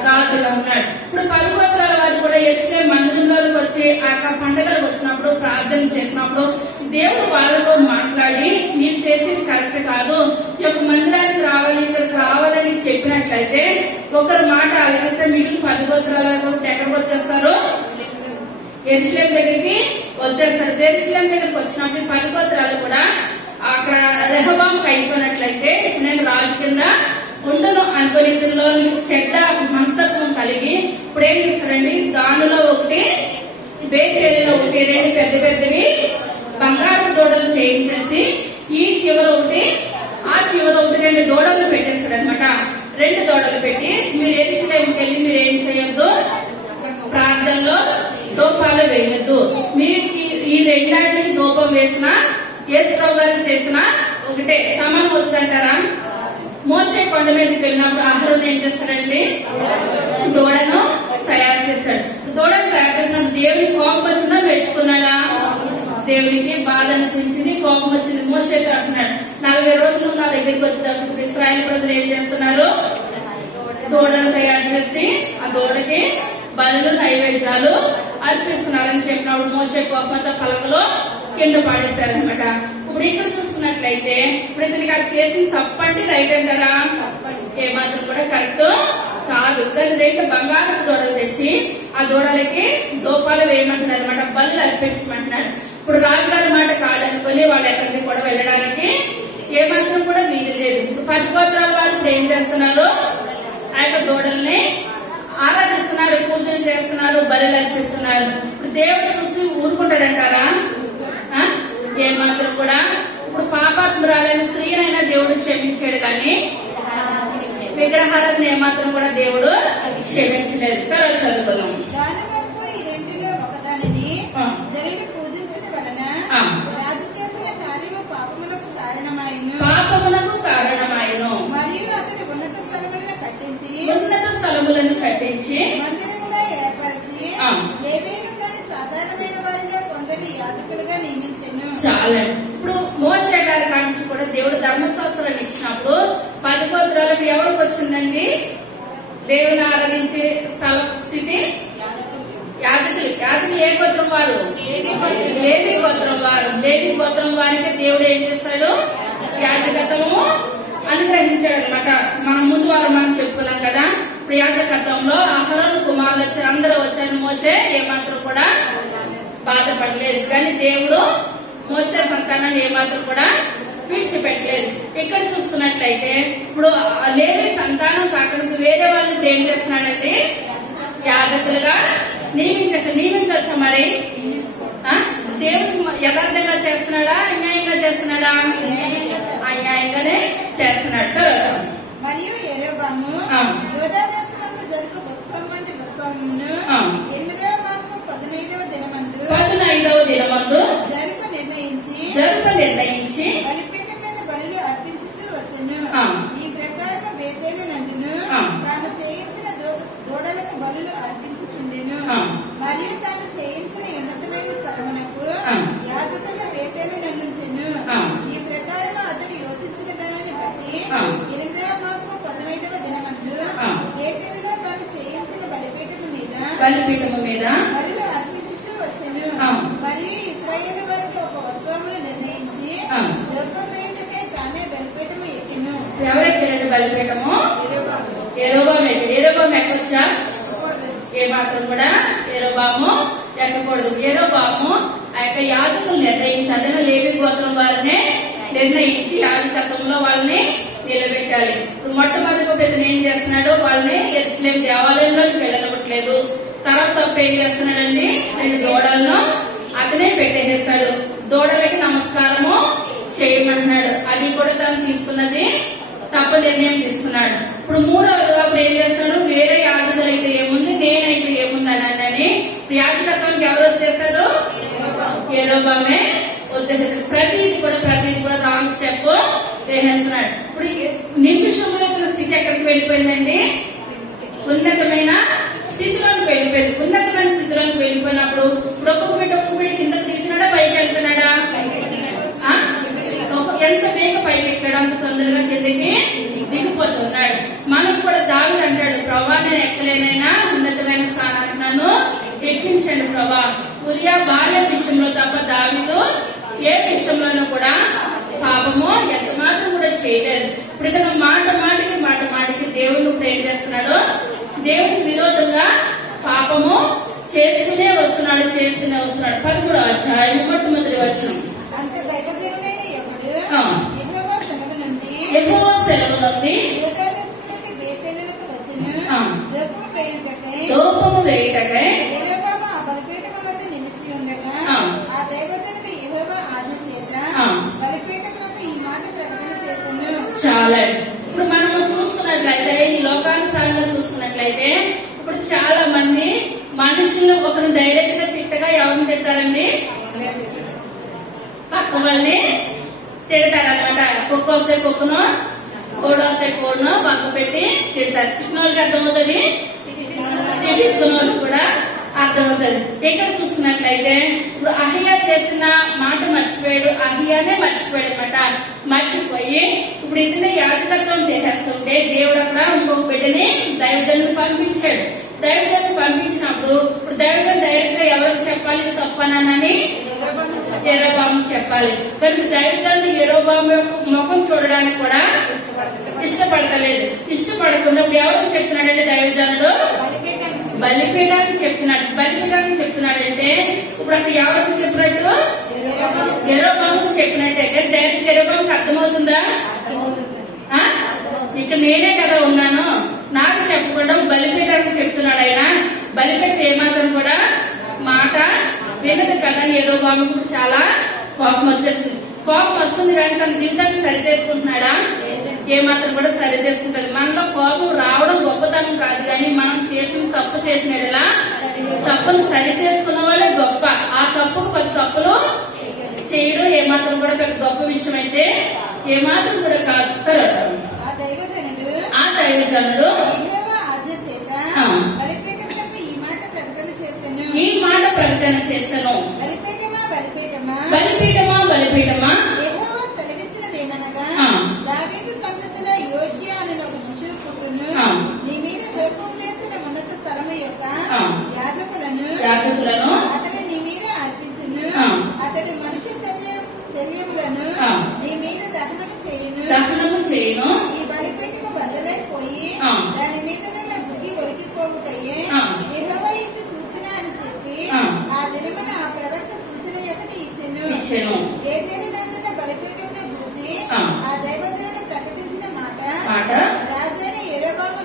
రాజుగా ఉన్నాడు. ఇప్పుడు 10 గోత్రాల వారు కూడా యెరూషలేము మందిరంలోకి వచ్చి ఆ పండుగలకు వచ్చినప్పుడు ప్రార్థన చేసినప్పుడు దేవుడు వాళ్ళతో మాట్లాడి మీరు చేసేది కరెక్ట్ కాదు, ఈ యొక్క మందిరానికి రావాలి, ఇక్కడికి రావాలని చెప్పినట్లయితే ఒకరి మాట ఆలోచిస్తే మిగిలిన 10 గోత్రాల ఎక్కడికి వచ్చేస్తారు? యెరూషలేము దగ్గరికి వచ్చేస్తారు. యెరూషలేము దగ్గరికి వచ్చినప్పుడు 10 గోత్రాలు కూడా అక్కడ రెహబాంకి అయిపోయినట్లయితే నేను రాజు కింద ఉండను అనుకుని ఇతరులో చెడ్డ మనస్తత్వం కలిగి ఇప్పుడు ఏం చేస్తాడండి, దానిలో ఒకటి బేతేలిలో ఒకటి 2 పెద్ద పెద్దవి బంగారు దూడలు చేయించేసి ఈ చివర ఒకటి ఆ చివర ఒకటి 2 దూడలు పెట్టేస్తాడు అనమాట. 2 దూడలు పెట్టి మీరు యెరూషలేముకి వెళ్ళి మీరు ఏం చేయొద్దు, ప్రార్థనలో ధూపాలు వేయొద్దు, మీరు ఈ 2 ధూపం వేసిన యేసుప్రభు గారు చేసిన ఒకటే సమానం అవుతుందంటారా? మోషే కొండ మీదకి వెళ్ళినప్పుడు అహరోను ఏం చేస్తాడండి, దూడను తయారు చేశాడు. దూడను తయారు చేసినప్పుడు దేవుని కోపం వచ్చిందా, మెచ్చుకున్నాడా? దేవునికి బాధ అనిపించింది, కోపం వచ్చింది. మోషేతో అంటున్నాడు 40 రోజులు నా దగ్గరికి వచ్చేటప్పుడు ఇశ్రాయేలు ప్రజలు ఏం చేస్తున్నారు, దూడను తయారు చేసి ఆ దూడకి బలులు నైవేద్యాలు అర్పిస్తున్నారని చెప్పినప్పుడు మోషే కోపం వచ్చి పలకలో కింద పాడేశారనమాట. ఇప్పుడు ఇక్కడ చూసుకున్నట్లయితే ఇప్పుడు ఇతనికి అది చేసిన తప్పండి, రైట్ అంటారా? ఏమాత్రం కూడా కరెక్ట్ కాదు. కానీ 2 బంగారు దూడలు తెచ్చి ఆ దూడలకి దూపాలు వేయమంటున్నారు అనమాట, బలు అర్పించమంటున్నాడు. ఇప్పుడు రాజుగారి మాట కాదనుకొని వాళ్ళు ఎక్కడికి కూడా వెళ్ళడానికి ఏమాత్రం కూడా వీలు లేదు. ఇప్పుడు 10 గోత్రాల వారు ఇప్పుడు ఏం చేస్తున్నారు, ఆ యొక్క దూడల్ని ఆరాధిస్తున్నారు, పూజలు చేస్తున్నారు, బలు అర్పిస్తున్నారు. ఇప్పుడు దేవుడు చూసి ఊరుకుంటాడంటారా? ఏమాత్రం కూడా. ఇప్పుడు పాపాత్మురాలైన స్త్రీనైనా దేవుడు క్షమించాడు కానీ విగ్రహాలను ఏమాత్రం కూడా దేవుడు క్షమించలేదు. తర్వాత చదువుకుందాం. దాని వరకు ఈ రెండిలో ఒకదానిని జరిగి పూజించడం వలన రాజు చేసిన కార్యము పాపములకు కారణమాయను మరియు అతడు ఉన్నత స్థలములను కట్టించి మందిరముగా ఏర్పరిచి లేవీయులు కాని సాధారణమైన వారిలో కొందరు యాజకులుగా నియమించెను. చాలండి. ఇప్పుడు మోషే గారి కాడి నుంచి కూడా దేవుడు ధర్మశాస్త్రాన్ని ఇచ్చినప్పుడు 10 గోత్రాలకు ఎవరికి వచ్చిందండి, దేవుని ఆరాధించే స్థితి యాజకులు. యాజకులు ఏ గోత్రం వారు? లేవి గోత్రం వారు. లేవి గోత్రం వారికి దేవుడు ఏం చేస్తాడు, యాజకత్వము అనుగ్రహించాడు అనమాట. మనం ముందు వారం మనం చెప్పుకున్నాం కదా. ఇప్పుడు యాజకత్వంలో అహరోను కుమారులు వచ్చారు, అందరూ వచ్చారు. మోషే ఏమాత్రం కూడా బాధపడలేదు. కానీ దేవుడు మోషే సంతానాన్ని ఏమాత్రం కూడా విడిచిపెట్టలేదు. ఇక్కడ చూసుకున్నట్లయితే ఇప్పుడు లేవి సంతానం కాకుండా వేరే వాళ్ళని ఏం చేస్తున్నాడండి, యాజకులుగా నియమించవచ్చా? మరి దేవుడు యథార్థంగా చేస్తున్నాడా, అన్యాయంగా చేస్తున్నాడా? అన్యాయంగానే చేస్తున్నాడు. తర్వాత మరియు యెరొబాము యూదా దేశమందు జరుగు ఉత్సవం వంటి ఉత్సవమును 8వ మాసము 15వ దినమందు జరుపు నిర్ణయించి బలిపీఠం మీద బలులు అర్పించుచూ వచ్చెను. ఈ ప్రకారం బేతేలు నందును తాను చేయించిన దూడలకు బలులు అర్పించుచుండెను. మరియు తాను చేయించిన ఉన్నతమైన స్థలమునకు యాజకుల బేతేలు నందుంచెను. ఈ ప్రకారం అతడు యోచించిన దానిని బట్టి 8వ మాసము 15వ దినమందు బేతేలులో తాను చేయించిన బలిపీఠము మీద బలులు అర్పించుచూ వచ్చెను. మరియు ఇశ్రాయేలు వారికి ఒక ఉత్సవమును నిర్ణయించి ధూపం వేయుటకై తానే బలిపీఠము ఎక్కెను. ఎవరెక్కారండి బలిపీఠము? యెరొబాము ఎక్కాడు. యెరొబాము ఎక్కొచ్చా? ఏమాత్రం కూడా యెరొబాము ఎక్కకూడదు. యెరొబాము ఆ యొక్క యాజకులు నిర్ణయించి అదే లేవి గోత్రం వారినే నిర్ణయించి యాజకత్వంలో వాళ్ళని నిలబెట్టాలి. ఇప్పుడు మొట్టమొదటి ఇతను ఏం చేస్తున్నాడు, వాళ్ళని యెరూషలేము దేవాలయంలోకి వెళ్ళనివ్వట్లేదు. తర్వాత తప్పు ఏం చేస్తున్నాడండి, 2 దూడలను అతనే పెట్టేసేశాడు. దూడలకి నమస్కారము చేయమంటున్నాడు. అది కూడా తను తీసుకున్నది తప్పు నిర్ణయం తీసుకున్నాడు. ఇప్పుడు 3వదిగా అప్పుడు ఏం చేస్తున్నాడు, వేరే యాజకులు అయితే ఏముంది, నేనైతే ఏముంది అని యాజకత్వానికి ఎవరు వచ్చేసారు, యెరొబామే వచ్చేసాడు. ప్రతిది కూడా రాంగ్ స్టెప్ వేసేస్తున్నాడు. ఇప్పుడు నిమిషంలో ఇతని స్థితి ఎక్కడికి వెళ్ళిపోయిందండి, ఉన్నతమైన స్థితిలోకి వెళ్ళిపోయింది. ఉన్నతమైన స్థితిలోకి వెళ్ళిపోయినప్పుడు ఇప్పుడు ఒక్కొక్క బిడ్డ కిందకి దిగుతున్నాడా, పైకి వెళ్తున్నాడా? ఎంత వేగ పైకి ఎక్కాడు అంత తొందరగా కిందకి దిగిపోతున్నాడు. మనకు కూడా దావీదు అంటాడు, ప్రభా నేను ఎక్కలేనైనా ఉన్నతమైన స్థానానికి నన్ను హెచ్చించండి ప్రభా. ఉరియా భార్య విషయంలో తప్ప దావీదు ఏ విషయంలోనూ కూడా పాపము ఎంత మాత్రం కూడా చేయలేదు. ఇప్పుడు ఇతను మాట మాటికి దేవుడిని ఇప్పుడు ఏం చేస్తున్నాడు, దేవుడికి విరోధంగా పాపము చేస్తూనే వస్తున్నాడు. వస్తున్నాడు, చేస్తూనే వస్తున్నాడు. 11వ అధ్యాయం మొట్టమొదటి వచనం. అంత దైవజనుడైన ఎవడు యెహోవా సెలవు నుండి బేతేలునకు వచ్చిన ధూపము వేయుటకై యెరొబాము ఆ బలిపీఠము వద్ద నిలిచి ఉండగా ఆ దైవజనుడు యెహోవా ఆజ్ఞ చేత బలిపీఠమునకు ఈ మాట ప్రకటన చేశాను. చాలా ఇప్పుడు మనం చూసుకున్నట్లయితే, ఈ లోకానుసారంగా చూసుకున్నట్లయితే, ఇప్పుడు చాలా మంది మనుషులు ఒకరు డైరెక్ట్ గా తిట్టగా ఎవరిని తిట్టారండి? పక్క వాళ్ళని తిడతారనమాట. కుక్క వస్తే కుక్కను, కోడి వస్తే కోడును పక్క పెట్టి తిడతారు. తిట్టిన వాళ్ళకి అర్థమవుతుంది, తిట్టించుకున్న వాళ్ళకి కూడా అర్థమవుతుంది. ఇక్కడ చూసుకున్నట్లయితే ఇప్పుడు అహియా చేసిన మాట మర్చిపోయాడు, అహియానే మర్చిపోయాడు అనమాట. మర్చిపోయి ఇప్పుడు ఇతనే యాజకత్వం చేసేస్తుంటే దేవుడు అక్కడ ఇంకొక బిడ్డని దైవజనుని పంపించాడు. దైవజనుని పంపించినప్పుడు ఇప్పుడు దైవజన్ డైరెక్ట్ గా ఎవరికి చెప్పాలి తప్పనని? యెరొబాము చెప్పాలి. కనుక దైవజనుడు యెరొబాము యొక్క ముఖం చూడడానికి కూడా ఇష్టపడతలేదు. ఇష్టపడకుండా ఎవరికి చెప్తున్నాడంటే దైవజనుడు బలిపీఠానికి చెప్తున్నాడు. బలిపీఠానికి చెప్తున్నాడంటే ఇప్పుడు అక్కడ ఎవరికి చెప్పినట్టు? యెరొబాముకు చెప్పినట్టే. కానీ డైరెక్ట్ యెరొబాముకి అర్థమవుతుందా? ఇక్కడ నేనే కదా ఉన్నాను, నాకు చెప్పకుండా బలిపీఠానికి చెప్తున్నాడు ఆయన. బలిపీఠం ఏమాత్రం కూడా మాట వినదు కదా. యెరొబాముకు చాలా కోపం వచ్చేస్తుంది. కోపం వస్తుంది కానీ తన జీవితాన్ని సరి చేసుకుంటున్నాడా? ఏమాత్రం కూడా సరి చేసుకుంటుంది. మనలో కోపం రావడం గొప్పతనం కాదు, కానీ మనం చేసిన తప్పు చేసినలా తప్పును సరి చేసుకున్న వాళ్ళే గొప్ప. ఆ తప్పుకు 10 తప్పులు చేయడం ఏమాత్రం కూడా పెద్ద గొప్ప విషయం అయితే ఏమాత్రం కూడా కాదు. తర్వాత ఆ దైవజనుడు ఈ మాట ప్రకటన చేశాను. బలిపీఠమా బలిపీఠమా దావీదు సంతతిలో యోషియా అనే ఒక శిశువు పుట్టును. నీ మీద ధూపం వేసిన ఉన్నత స్థలము యొక్క యాజకులను అతడు నీ మీద అర్పించును. అతడు మనుష్య శల్యములను నీ మీద దహనము చేయును. ఈ బలిపీఠము బద్దలైపోయి దాని మీద నున్న బుగ్గి ఒలికిపోవుటయే యెహోవా ఇచ్చి సూచన అని చెప్పి ఆ దినమున ఆ ప్రవక్త సూచన ఒకటి ఇచ్చెను. ఏదేనునందున బలిపీఠమును గురించి ఆ దైవజనుడు ప్రకటించిన మాట రాజైన యెరొబాము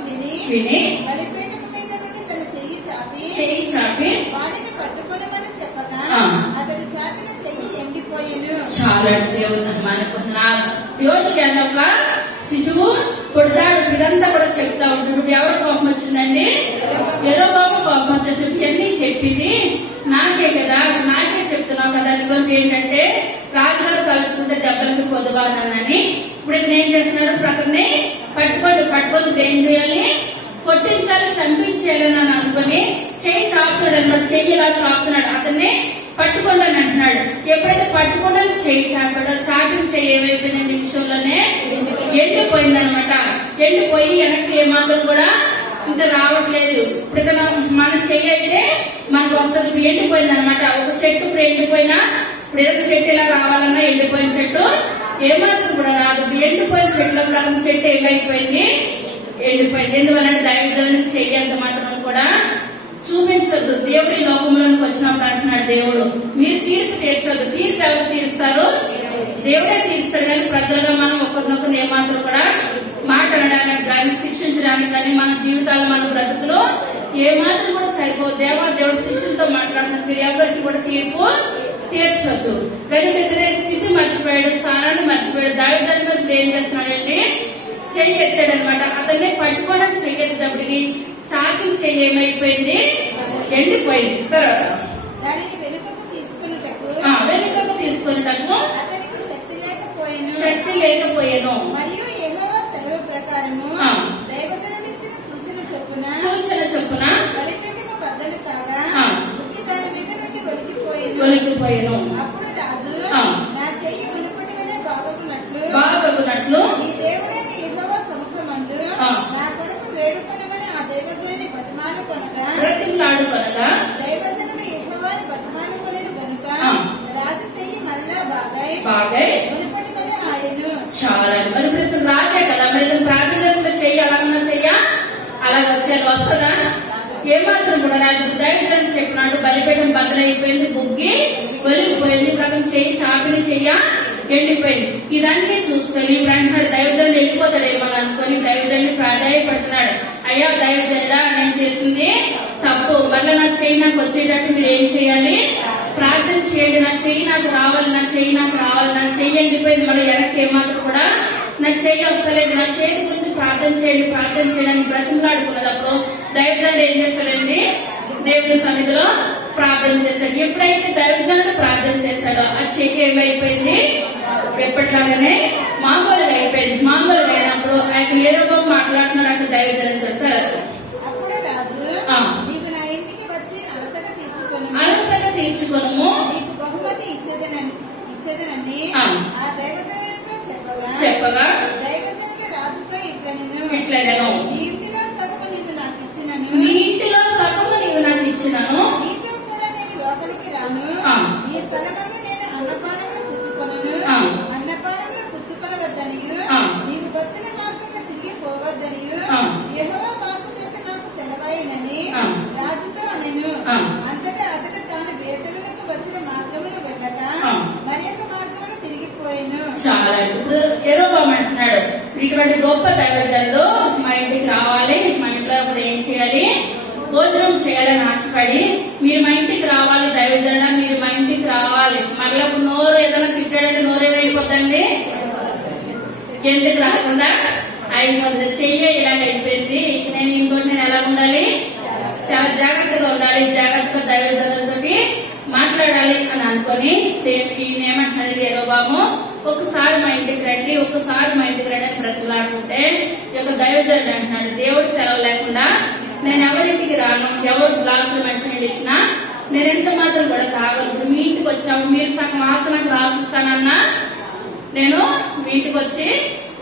విని బలిపీఠము మీద నుండి తన చెయ్యి చాపి వాడిని పట్టుకొనమని చెప్పగా అతడు చాపిన చెయ్యి ఎండిపోయెను. చాలా దేవుడు యోషియా అనే ఒక శిశువు పుడతాడు. ఇదంతా కూడా చెప్తా ఉంటాడు. ఎవరు కోపం వచ్చిందండి? యెరొబాము కోపం వచ్చేసి ఇవన్నీ చెప్పింది నాకే కదా, నాకే చెప్తున్నావు కదా. అందుకని ఏంటంటే రాజుగారు తలుచుకుంటే దెబ్బలకి పొదువానని ఇప్పుడు ఇది ఏం చేస్తున్నాడు? అతన్ని పట్టుకొని ఏం చేయాలి? కొట్టించాలి, చంపించేయాలని అని అనుకుని చెయ్యి చాపుతాడు అనమాట. చెయ్యి ఇలా చాపుతున్నాడు. అతన్ని పట్టుకోండి అని అంటున్నాడు. ఎప్పుడైతే పట్టుకోండి చెయ్యి చాపాడో చాపిన చెయ్యి ఏమైపోయింది నిమిషంలోనే ఎండిపోయింది అనమాట. ఎండిపోయి వెనక్కి ఏమాత్రం కూడా ఇంకా రావట్లేదు. ఇప్పుడు మన చెయ్యి అయితే మనకు వస్తుంది, ఎండిపోయింది అనమాట. ఒక చెట్టు ఇప్పుడు ఎండిపోయినా, ఇప్పుడు ఏదైనా చెట్టు ఇలా రావాలన్నా ఎండిపోయిన చెట్టు ఏమాత్రం కూడా రాదు. ఎండిపోయిన చెట్టులో సగం చెట్టు ఏమైపోయింది? ఎండిపోయింది. ఎందువల్లంటే దైవజనుడికి చెయ్యి అంత మాత్రం కూడా చూపించొద్దు. దేవుడి లోకంలోకి వచ్చినప్పుడు అంటున్నాడు దేవుడు, మీరు తీర్పు తీర్చొద్దు. తీర్పు ఎవరు తీరుస్తారు? దేవుడే తీరుస్తాడు. కానీ ప్రజలుగా మనం ఒకరినొకరు ఏమాత్రం కూడా మాట్లాడడానికి కానీ శిక్షించడానికి కానీ మన జీవితాలు మన బ్రతుకులు ఏమాత్రం కూడా సరిపోదు. దేవుడు శిష్యులతో మాట్లాడుతున్నారు, మీరు ఎవరికి కూడా తీర్పు తీర్చొద్దు. వెనుక ఎదురే స్థితి మర్చిపోయాడు, స్థానాన్ని మర్చిపోయాడు. దైవజనుడు ఏం చేస్తున్నాడండి? చెయ్యి ఎత్తాడు అనమాట. అతన్ని పట్టుకోవడానికి చెయ్యి ఎత్తేటప్పటికి చాచిన చెయ్యి ఏమైపోయింది? ఎండిపోయింది. తర్వాత దానిని వెనుకకు తీసుకునేటప్పుడు అతనికి శక్తి లేకపోయాను. మరియు యెహోవా సెలవు ప్రకారము దైవజనుడిచ్చిన సూచన చొప్పున బలిపీఠము బద్దలు కాగా బుగ్గి దాని మీద నుండి ఒలికిపోయాను. అప్పుడు రాజు నా చెయ్యి మునుపటి వలె బాగగునట్లు ఈ దేవుడైన యెహోవా సముఖమందు నా కొరకు వేడుకొనమని ఆ దైవజనుని బ్రతిమలాడుకొనగా దైవజనుడు యెహోవాని బతిమాలుకొనెను గనుక రాజు చెయ్యి మరలా బాగై మునుపటి వలె ఆయను. చాలా మరి ఇప్పుడు రాజే కదా, మరి ప్రార్థన చేసుకుంటే చెయ్యి అలాగన్నా చెయ్యా అలాగ వచ్చేది వస్తుందా? ఏమాత్రం కూడా రాజు దైవజనుడు చెప్పినాడు బలిపీఠం బద్దలైపోయింది, బుగ్గి వెలిగిపోయింది. ఇప్పుడు అతను చెయ్యి చాపిన చెయ్య ఎండిపోయింది. ఇదన్నీ చూసుకొని ఇప్పుడు అంటున్నాడు దైవజనుడు వెళ్ళిపోతాడేమో అనుకొని దైవజనుడు ప్రాధాయపడుతున్నాడు. అయ్యా దైవజనుడా, నేను చేసింది తప్పు, మళ్ళీ నా చెయ్యి నాకు వచ్చేటట్టు మీరు ఏం చేయాలి, ప్రార్థన చేయండి. నా చెయ్యి నాకు రావాలి, నా చెయ్యి నాకు రావాలి. నా చెయ్యి ఎండిపోయింది, మళ్ళీ వెనక్కి ఏమాత్రం కూడా నా చెయ్యి వస్తలేదు. నా చేతి గురించి ప్రార్థన చేయండి, ప్రార్థన చేయడానికి బ్రతిమలాడుకున్నప్పుడు దైవజనుడు ఏం చేశాడండి, దేవుని సన్నిధిలో ప్రార్థన చేశాడు. ఎప్పుడైతే దైవజనుడు ప్రార్థన చేశాడో ఆ చెయ్యి ఏమైపోయింది, ఎప్పటిలాగానే మామూలుగా అయిపోయింది. మామూలుగా అయినప్పుడు ఆయన ఏదో మాట్లాడుతున్నాడు అక్కడ దైవజనుడు తర్వాత అలసట తీర్చుకొను నీకు బహుమతి ఇచ్చేదనని ఆ దైవజనుడితో చెప్పగా దైవజనుడు రాజుతో ఇట్లనెను, నీ ఇంటిలో సగము నీవు నాకు ఇచ్చినను, నీ ఇంటిలో సగము నీవు నాకు ఇచ్చినను, నీతో కూడా నేను లోపలికి రాను, ఈ స్థలమందు నేను అన్నపానములు పుచ్చుకొనను, అన్నపానములు పుచ్చుకొనవద్దనియు, నీవు వచ్చిన మార్గంలో తిరిగి పోవద్దనియు యెహోవా వాక్కు చేత నాకు సెలవైనని రాజుతో అనెను. అంతటా అతడు తాను బేతేలునకు వచ్చిన మార్గమును వెళ్ళక మరి యొక్క మార్గమును తిరిగిపోయాను. చాలా ఇప్పుడు యెరోబాము అంటున్నాడు, ఇటువంటి గొప్ప దైవజనుడు మా ఇంటికి రావాలి, మా ఇంట్లో ఇప్పుడు ఏం చేయాలి, భోజనం చేయాలని ఆశపడి మీరు మా ఇంటికి రావాలి, దైవజనుడా మీరు మా ఇంటికి రావాలి. మళ్ళీ నోరు ఏదైనా తిట్టాడంటే నోరేమైపోద్దండి, ఎందుకు రాకుండా అయిపోతుంది. చెయ్యి ఇలా అయిపోయింది, నేను ఇంకోటి నేను ఎలా ఉండాలి, చాలా జాగ్రత్తగా ఉండాలి, జాగ్రత్తగా దైవజనులతోటి మాట్లాడాలి అని అనుకొని ఈయన ఏమంటున్నాడు యెరోబాము, ఒకసారి మా ఇంటికి రండి, ఒకసారి మా ఇంటికి రండి అని బ్రతిమలాడుతుంటే ఈ యొక్క దైవజనుడు అంటున్నాడు, దేవుడు సెలవు లేకుండా నేను ఎవరింటికి రాను, ఎవరు గ్లాసులు మంచినీళ్ళు ఇచ్చినా నేను ఎంత మాత్రం కూడా తాగను. మీ ఇంటికి వచ్చినప్పుడు మీరు సగం ఆసనకు రాసిస్తానన్నా నేను మీ ఇంటికి వచ్చి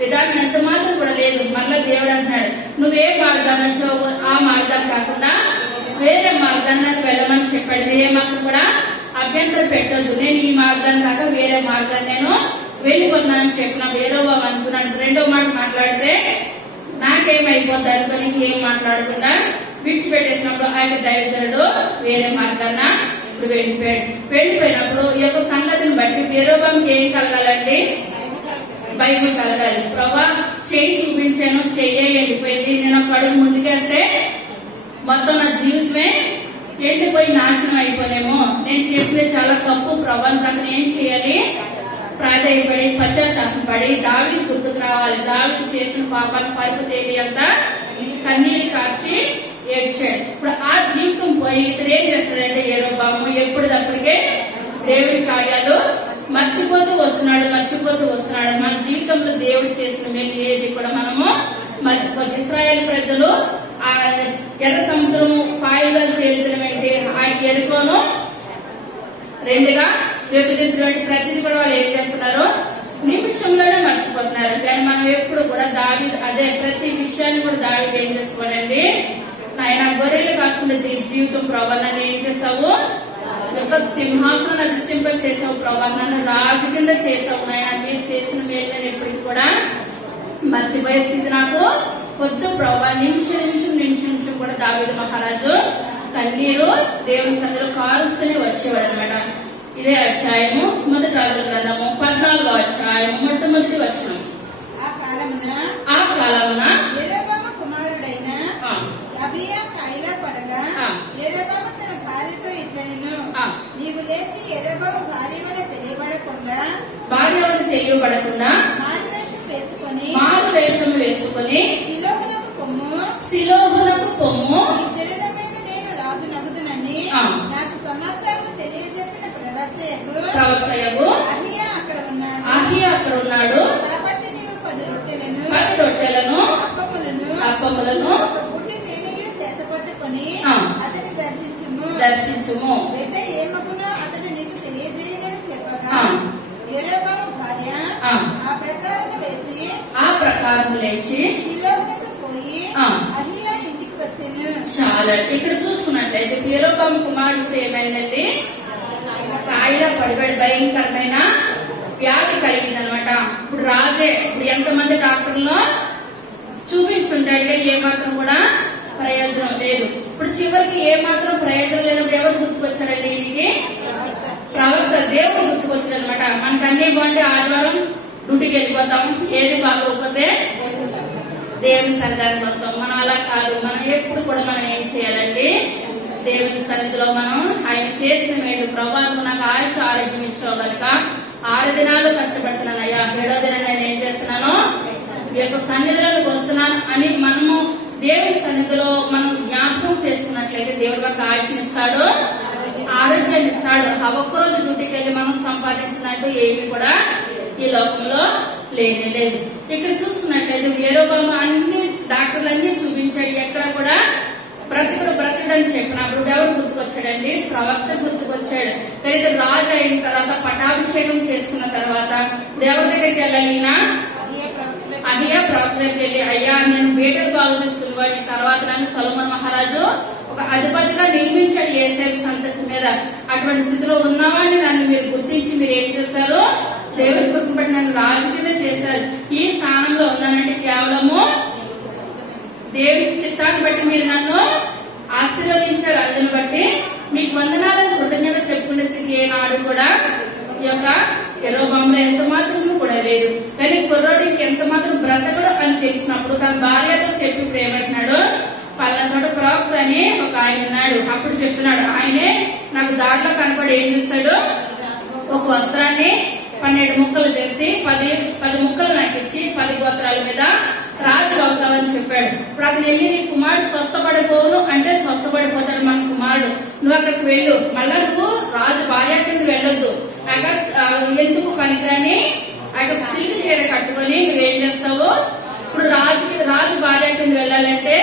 విధానం ఎంత మాత్రం కూడా లేదు. మళ్ళా దేవుడు అంటున్నాడు, నువ్వే మార్గాన్ని వచ్చావు ఆ మార్గం కాకుండా వేరే మార్గాన్ని వెళ్ళమని చెప్పాడు. మీరే మాత్రం కూడా అభ్యంతరం పెట్టొద్దు, నేను ఈ మార్గాన్ని కాక వేరే మార్గాన్ని నేను వెళ్ళిపోతున్నానని చెప్పినప్పుడు యెరోబాము అనుకున్నాడు. రెండో మాట మాట్లాడితే నాకేమైపోద్ది అనుకుని ఏం మాట్లాడకుండా విడిచిపెట్టేసినప్పుడు ఆ యొక్క దైవజనుడు వేరే మార్గాన్న ఇప్పుడు వెళ్ళిపోయినప్పుడు ఈ యొక్క సంగతిని బట్టి యెరోబాముకి ఏం కలగాలండి, బైబుల్ కలగాలి. ప్రభా చెయ్యి చూపించాను, చెయ్యే ఎండిపోయింది, నేను ఒక అడుగు ముందుకేస్తే మొత్తం నా జీవితమే ఎండిపోయి నాశనం అయిపోనేమో, నేను చేసింది చాలా తప్పు ప్రభా, అతను ఏం చేయాలి, ప్రాధాయపడి పశ్చాత్తాపడి దావీదు గుర్తుకు రావాలి. దావీదు చేసిన పాపాన్ని పరుపు తేలి అంతా కన్నీరు కార్చి ఏడ్చాడు. ఇప్పుడు ఆ జీవితం పోయి ఇతను ఏం చేస్తాడంటే యెరోబాము ఎప్పటికప్పటికే దేవుడి కార్యాలు మర్చిపోతూ వస్తున్నాడు. మన జీవితంలో దేవుడు చేసిన మేలు ఏది కూడా మనము మర్చిపోతు. ఇశ్రాయేలు ప్రజలు ఆ ఎర్ర సముద్రం పాయలుగా చేర్చడం ఏంటి, ఆ ఎరుకోను రెండుగా విభజించడం ప్రతిదీ కూడా వాళ్ళు ఏం చేస్తున్నారు, నిమిషంలోనే మర్చిపోతున్నారు. కానీ మనం ఎప్పుడు కూడా దావీదు అదే ప్రతి విషయాన్ని కూడా దావీదు ఏం చేసుకోవాలండి, ఆయన గొర్రెలు కాకుండా జీవితం ప్రభా నన్ను ఏం చేసావు, సింహాసనం అధిష్టింప చేసావు ప్రభా, నన్ను రాజు కింద చేసావు నాయన, మీరు చేసిన మేలు నేను ఎప్పటికీ కూడా మర్చిపోయే స్థితి నాకు వద్దు ప్రభా. నిమిషం కూడా దావీదు మహారాజు కన్నీరు దేవుని సన్నిధిలో కారుస్తూనే వచ్చేవాడు అనమాట. ఇదే అధ్యాయము మొదటి రాజుల గ్రంథము 14వ అధ్యాయము మొట్టమొదటి వచనం. ఆ కాలమున యెరోబాము కుమారుడైన అబీయా కాయిలా పడగా యెరోబాము తన భార్యతో ఇట్లనెను, నీవు లేచి యెరోబాము భార్య వలె తెలియబడకుండా మారు వేషం వేసుకొని సిలోహునకు పొమ్ము, ఈ జనుల మీద నేను రాజు నగుదునని నాకు సమాచారం తెలియజెప్పిన ప్రవక్తయగు అహియా అక్కడ ఉన్నాడు. కాబట్టి నీవు 10 రొట్టెలను అప్పములను ఒక గుడ్డి తేనెయు చేత పట్టుకొని అతని దర్శించుము. బిడ్డ ఏమగునో అతడు నీకు తెలియజేయనని చెప్పగా యెరోబాము భార్య ఆ ప్రకారము లేచి షిలోహునకు పోయి అహియా ఇంటికి వచ్చెను. చాలా ఇక్కడ చూసుకున్నట్లయితే యెరోబాము కుమారుడు ఏమైందండి, కాయిలా పడిపోయాడు, భయంకరమైన వ్యాధి కలిగింది అనమాట. ఇప్పుడు రాజే ఇప్పుడు ఎంతమంది డాక్టర్లో చూపించుంటాడు కానీ ఏమాత్రం కూడా ప్రయోజనం లేదు. ఇప్పుడు చివరికి ఏ మాత్రం ప్రయోజనం లేనప్పుడు ఎవరు గుర్తుకొచ్చారండి? దీనికి ప్రవక్త దేవుడు గుర్తుకొచ్చారు అనమాట. మనకు అన్ని బాగుంటే ఆదివారం డ్యూటీకి వెళ్ళిపోతాం, ఏది బాగోకపోతే దేవుని సన్నిధానికి వస్తాం. మనం అలా కాదు. మనం ఎప్పుడు కూడా మనం ఏం చేయాలండి? దేవుని సన్నిధిలో మనం ఆయన చేసిన మేలు, ప్రభా నాకు ఆయుష ఆరోగ్యం ఇచ్చావు గనుక 6 దినాలు కష్టపడుతున్నాను అయ్యా, 7వ దినం నేను ఏం చేస్తున్నాను? ఈ యొక్క సన్నిధిలోకి వస్తున్నాను అని మనము దేవుని సన్నిధిలో మనం జ్ఞాపకం చేసుకున్నట్లయితే దేవుడు మనకు ఆయుష్నిస్తాడు, ఆరోగ్యాన్ని ఇస్తాడు. ఆ ఒక్కరోజు డ్యూటీకి వెళ్ళి మనం సంపాదించినట్టు ఏమి కూడా ఈ లోకంలో లేనే లేదు. ఇక్కడ చూసుకున్నట్లయితే యెరొబాము అన్ని డాక్టర్లు అన్ని చూపించాడు, ఎక్కడ కూడా బ్రతికుడని చెప్పినప్పుడు ఎవరు గుర్తుకొచ్చాడండి? ప్రవక్త గుర్తుకొచ్చాడు. అయితే రాజు అయిన తర్వాత పట్టాభిషేకం చేసుకున్న తర్వాత ఇప్పుడు ఎవరి దగ్గరికి వెళ్ళాలి? ఈయన అహియా ప్రవక్త దగ్గరికి వెళ్ళి, అయ్యా నేను బీటలు బాగు చేసుకున్న వాడిని, తర్వాత నన్ను సొలొమోను మహారాజు ఒక అధిపతిగా నియమించాడు యేసేపు సంతతి మీద. అటువంటి స్థితిలో ఉన్నవాడిని నన్ను మీరు గుర్తించి మీరు ఏం చేశారు? దేవుడి కృపను బట్టి నన్ను రాజు కింద చేశారు. ఈ స్థానంలో ఉన్నానంటే కేవలము దేవుడి చిత్తాన్ని బట్టి మీరు నన్ను ఆశీర్వదించారు. అందుని బట్టి మీకు వందనాలను కృతజ్ఞత చెప్పుకునే స్థితి ఏనాడు కూడా ఈ యొక్క యెరొబాములో ఎంత మాత్రం కూడా లేదు. కానీ కుర్రోడు ఇంకెంత మాత్రం బ్రతకడు అని తెలిసినప్పుడు తన భార్యతో చెప్పి ప్రేమంటున్నాడు, పలానా చోట ప్రవక్త అని ఒక ఆయన ఉన్నాడు. అప్పుడు చెప్తున్నాడు, ఆయనే నాకు దారిలో కనపడి ఏం చేస్తాడు? ఒక వస్త్రాన్ని 12 ముక్కలు చేసి 10 ముక్కలు నాకు ఇచ్చి 10 గోత్రాల మీద రాజు అవుతావని చెప్పాడు. ఇప్పుడు అతను వెళ్ళి నీ కుమారుడు స్వస్థపడిపోను అంటే స్వస్థపడిపోతాడు మన కుమారుడు, నువ్వు అక్కడికి వెళ్ళు, మళ్ళా నువ్వు రాజు భార్య కింద వెళ్ళొద్దు, ఎందుకు పనికిరాని సిల్క్ చీర కట్టుకొని నువ్వేం చేస్తావు? ఇప్పుడు రాజు భార్య కింద వెళ్ళాలంటే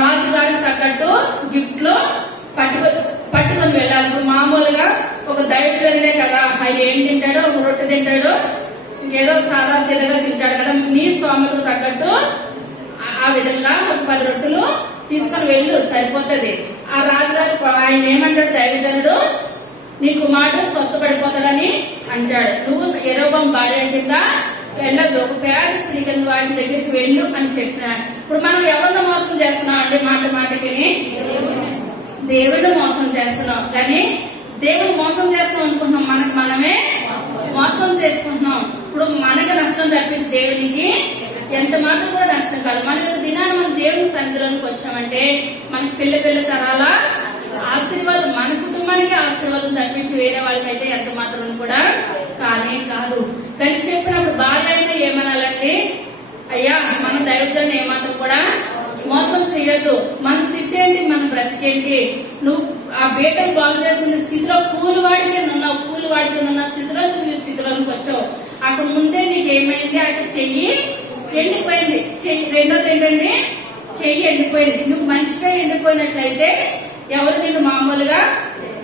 రాజు గారికి తగ్గట్టు గిఫ్ట్ లో పట్టుకొని వెళ్ళాలి. ఇప్పుడు మామూలుగా ఒక దైవజనుడే కదా, ఆయన ఏం తింటాడో, ఒక రొట్టె తింటాడు, ఏదో సాదా సీదాగా తింటాడు కదా, నీ స్తోమతకు తగ్గట్టు ఆ విధంగా ఒక 10 రొట్టెలు తీసుకొని వెళ్ళు, సరిపోతుంది. ఆ రాజుగారు ఆయన ఏమంటాడు? దైవజనుడు నీ కుమారుడు స్వస్థపడిపోతాడని అంటాడు. నువ్వు యెరొబాము భార్య కింద వెళ్ళదు, ఒక పేద స్త్రీ కింద వాటి దగ్గరికి వెళ్ళు అని చెప్తున్నాడు. ఇప్పుడు మనం ఎవరిని మోసం చేస్తున్నాం అండి? మాటకి దేవుడిని మోసం చేస్తున్నాం. కానీ దేవుడు మోసం చేస్తాం అనుకుంటున్నాం, మనకు మనమే మోసం చేసుకుంటున్నాం. ఇప్పుడు మనకు నష్టం తప్పించి దేవునికి ఎంత మాత్రం కూడా నష్టం కాదు. మన యొక్క దినాన్ని మనం దేవుని సన్నిధిలోకి వచ్చామంటే మనకి పిల్ల తరాల ఆశీర్వాదం, మన కుటుంబానికి ఆశీర్వాదం తప్పించి వేరే వాళ్ళకైతే ఎంత మాత్రం కూడా కానే కాదు. కానీ చెప్పినప్పుడు బాగా అయినా ఏమనాలండి? అయ్యా మన దైవజనుని ఏమాత్రం కూడా మోసం చేయొద్దు. మన స్థితి ఏంటి? మన బ్రతికేంటి? నువ్వు ఆ బీటలు బాగు చేసిన స్థితిలో కూలివాడి కింద ఉన్న స్థితిలో నువ్వు స్థితిలోకి వచ్చావు. అక్కడ ముందే నీకేమైంది? అక్కడ చెయ్యి ఎండిపోయింది. రెండోది ఏంటండి? చెయ్యి ఎండిపోయింది. నువ్వు మనిషిగా ఎండిపోయినట్లయితే ఎవరు నిన్ను మామూలుగా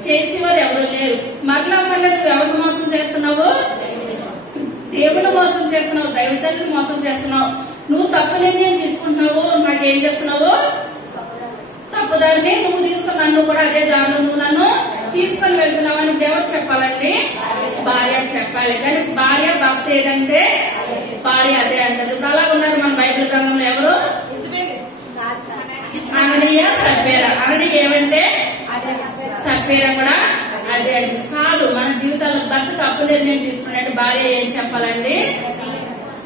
చేసేవారు ఎవరు లేరు. మరలా నువ్వు ఎవరిని మోసం చేస్తున్నావు? దేవుని మోసం చేస్తున్నావు, దైవజనుని మోసం చేస్తున్నావు. నువ్వు తప్పు నిర్ణయం తీసుకుంటున్నావు, నాకేం చేస్తున్నావు? తప్పుదారిని నువ్వు తీసుకుని నన్ను కూడా అదే దారిలో నువ్వు నన్ను తీసుకొని వెళ్తున్నావు అని దేవుడు చెప్పాలండి, భార్య చెప్పాలి. కానీ భార్య భర్త ఏదంటే భార్య అదే అంటది. అలా ఉన్నారు మన బైబిల్ గ్రంథంలో ఎవరు? అననీయ సప్పేరా. అననీయ ఏమంటే సప్పేరా కూడా అదే అండి. కాదు, మన జీవితాల్లో భర్త తప్పు నిర్ణయం తీసుకున్నట్టు భార్య ఏం చెప్పాలండి?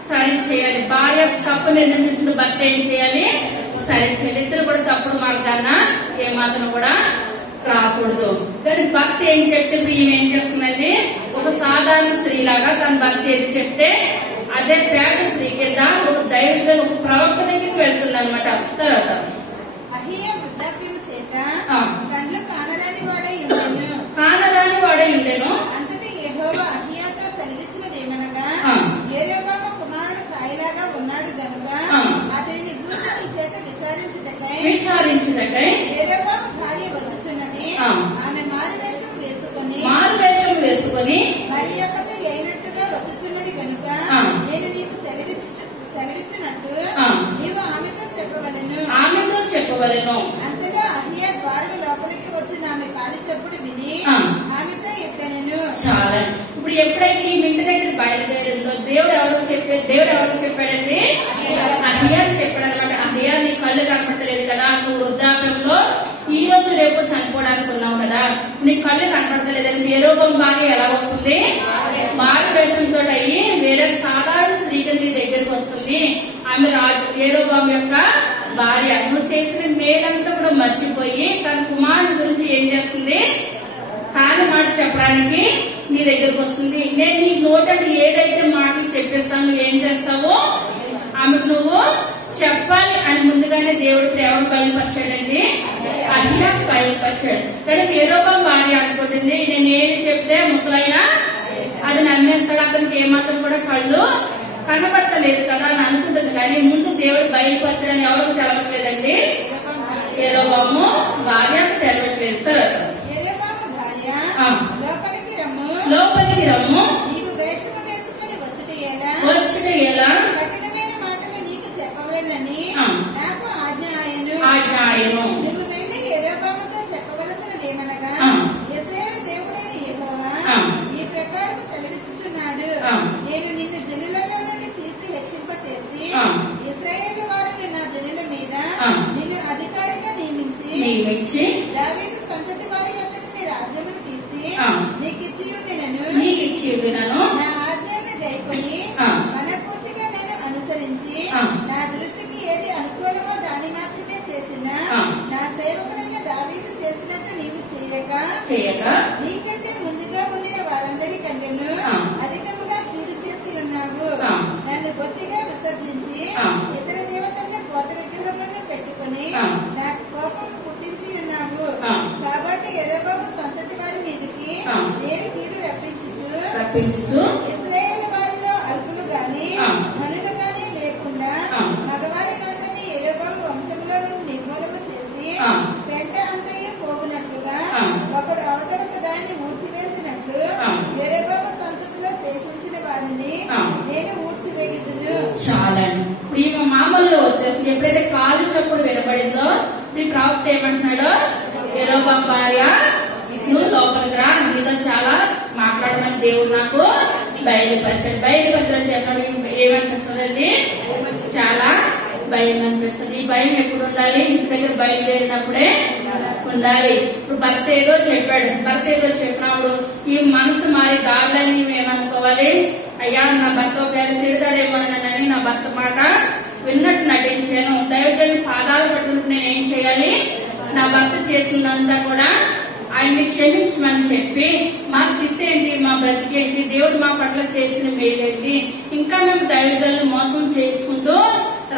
సరి చేయాలి. భార్య తప్పు నిర్ణయం తీసుకున్న భర్త ఏం చేయాలి? సరి చేయాలి. ఇద్దరు కూడా తప్పుడు మార్గాన ఏమాత్రం కూడా రాకూడదు. కానీ భర్త ఏం చెప్తే ఇప్పుడు ఈమె ఏం చేస్తుందండి? ఒక సాధారణ స్త్రీలాగా తన భర్త ఏది చెప్తే అదే పేద స్త్రీ కింద ఒక దైవజను ఒక ప్రవక్త దగ్గరికి వెళ్తుంది అనమాట. తర్వాత అహియా వృద్ధాప్యము చేత కండ్లు కానరాని వాడై ఉండెను. అంతటి యెహోవా అహియాతో సెలవిచ్చినదేమనగా, యెరొబాము కుమారుడు కాయలాగా ఉన్నాడు గనుక అతనిని గూర్చి నీ చేత విచారించుటకై యెరొబాము భార్య వచ్చుచున్నది, ఆమె మారువేషం వేసుకొని మరి యొక్కతో అయినట్టుగా వచ్చుచున్నది గనుక నేను నీకు సెలవిచ్చినట్టు నీవు ఆమెతో చెప్పవలెను. అంతలో అహియా ద్వారం లోపలికి వచ్చిన ఆమె కాలి చెప్పుడు విని ఆమెతో ఇట్లనెను. చాలా ఇప్పుడు ఎప్పుడైతే ఈ ఇంటి దగ్గర బయలుదేరిందో దేవుడు ఎవరికి చెప్పాడండి? అహియాకి చెప్పాడు అనమాట. అహియా నీ కళ్ళు కనపడతలేదు కదా, నువ్వు వృద్ధాప్యంలో ఈ రోజు రేపు చనిపోవడానికి ఉన్నావు కదా, నీకు కళ్ళు కనపడతలేదని యెరొబాము భార్య ఎలా వస్తుంది? మారువేషంతో అయ్యి వేరే సాధారణ స్త్రీకి నీ దగ్గరికి వస్తుంది. ఆమె రాజు యెరొబాము యొక్క భార్య. నువ్వు చేసిన మేలంతా కూడా మర్చిపోయి తన కుమారుని గురించి ఏం చేస్తుంది? కాని మాట చెప్పడానికి నీ దగ్గరకు వస్తుంది. నేను నీ నోటంటే ఏదైతే మాటలు చెప్పేస్తాను నువ్వేం చేస్తావో ఆమెకు నువ్వు చెప్పాలి అని ముందుగానే దేవుడు ప్రేమను బయలుపరిచాడండి. అహియా బయలుపరిచాడు. కానీ యెరొబాము భార్య అనుకుంటుంది నేను ఏది చెప్తే ముసలైనా అది నమ్మేస్తాడు, అతనికి ఏమాత్రం కూడా కళ్ళు కనబడతలేదు కదా అని అనుకుంటుంది. కానీ ముందు దేవుడు బయలుపరచడని ఎవరికి తెలవట్లేదండి? యెరొబాము భార్యకు తెలవట్లేదు. తర్వాత లోపలికి రమ్ము, వచ్చుట ఎలా? ఆజ్ఞ ఆయను. నువ్వు వెళ్ళి యెరొబాముతో చెప్పవలసినదేమనగా, ఇశ్రాయేలు దేవుడైన యెహోవా ఈ ప్రకారం సెలవిచ్చుచున్నాడు, నేను నిన్ను జనులలో నుండి తీసి హెచ్చింపచేసి ఇశ్రాయేలు వారిని నా జనుల మీద నిన్ను అధికారిగా నియమించి దావీదు సంతతి వారి వద్ద నుండి రాజ్యమును తీసి నీకిచ్చి ఉండినను నా ఆజ్ఞలను గైకొని మనపూర్తిగా నేను అనుసరించి నా దృష్టికి ఏది అనుకూలమో దాన్ని మాత్రమే చేసిన నా సేవకుడైన దావీదు చేసినట్టు నీవు చేయక నీకంటే ముందుగా ఉండిన వారందరి కంటేను అధికముగా కీడు చేసి ఉన్నావు. నన్ను కొద్దిగా విసర్జించి ఇతర దేవతలను పోత విగ్రహములను పెట్టుకుని నాకు కోపం పుట్టించి ఉన్నావు. కాబట్టి యెరొబాము సంతతి వారి మీదకి నేను కీడు రప్పించుచు ఇశ్రాయేలు వారిలో అల్పులు గాని మనులు గాని లేకుండా మగవారినందరినీ యెరొబాము వంశంలో నిర్మూలన చేసి పెంట అంతయు పోగునట్లుగా ఒకడు అవతలకు దాన్ని ఊడ్చివేసినట్లు యెరొబాము సంతతిలో శేషించిన వారిని నేను ఊడ్చివేయుదును. చాలా ఇప్పుడు ఈమె మామూలుగా వచ్చేసి ఎప్పుడైతే కాలు చప్పుడు వినపడిందో ఈ ప్రవక్త ఏమంటున్నాడో, యెరొబాము భార్య నువ్వు లోపలికి రా, నీతో చాలా మాట్లాడమని దేవుడు నాకు బయలుపరిచాడు చెప్పడం ఏమనిపిస్తుందండి? చాలా భయం అనిపిస్తుంది. ఈ భయం ఎప్పుడు ఉండాలి? ఇంటి దగ్గర బయలుదేరినప్పుడే ఉండాలి. ఇప్పుడు భర్త ఏదో చెప్పినప్పుడు ఈ మనసు మారి దాగాన్ని ఏమనుకోవాలి? అయ్యా నా భర్త ఒకవేళ తిడతాడేమోనని నా భర్త మాట విన్నట్టు నటించాను, దైవజనుడి పాదాలు పట్టుకుంటూ నేను ఏం చేయాలి? నా భర్త చేసిందంతా కూడా ఆయన్ని క్షమించమని చెప్పి మా స్థితి ఏంటి, మా బ్రతికేంటి, దేవుడు మా పట్ల చేసిన మేలేంటి, ఇంకా మేము దైవజనులు మోసం చేసుకుంటూ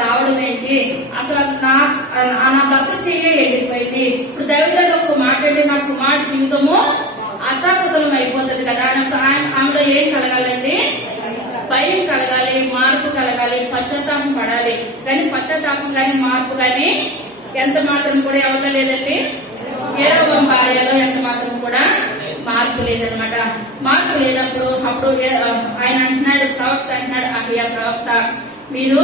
రావడం ఏంటి, అసలు నా భర్త చెయ్యి ఎండిపోయింది, ఇప్పుడు దైవజనుడు ఒక మాట అంటే నా కుమారుడు జీవితము అతాకుతలం అయిపోతుంది కదా. ఆమెలో ఏం కలగాలండి? భయం కలగాలి, మార్పు కలగాలి, పశ్చాత్తాపం పడాలి. కానీ పశ్చాత్తాపం గాని మార్పు గాని ఎంత మాత్రం కూడా ఎవరిలో లేదండి? యెరొబాము భార్యలో ఎంత మాత్రం కూడా మార్పు లేదనమాట. మార్పు లేనప్పుడు అప్పుడు ఆయన అంటున్నాడు, ప్రవక్త అంటున్నాడు, అహియా ప్రవక్త, మీరు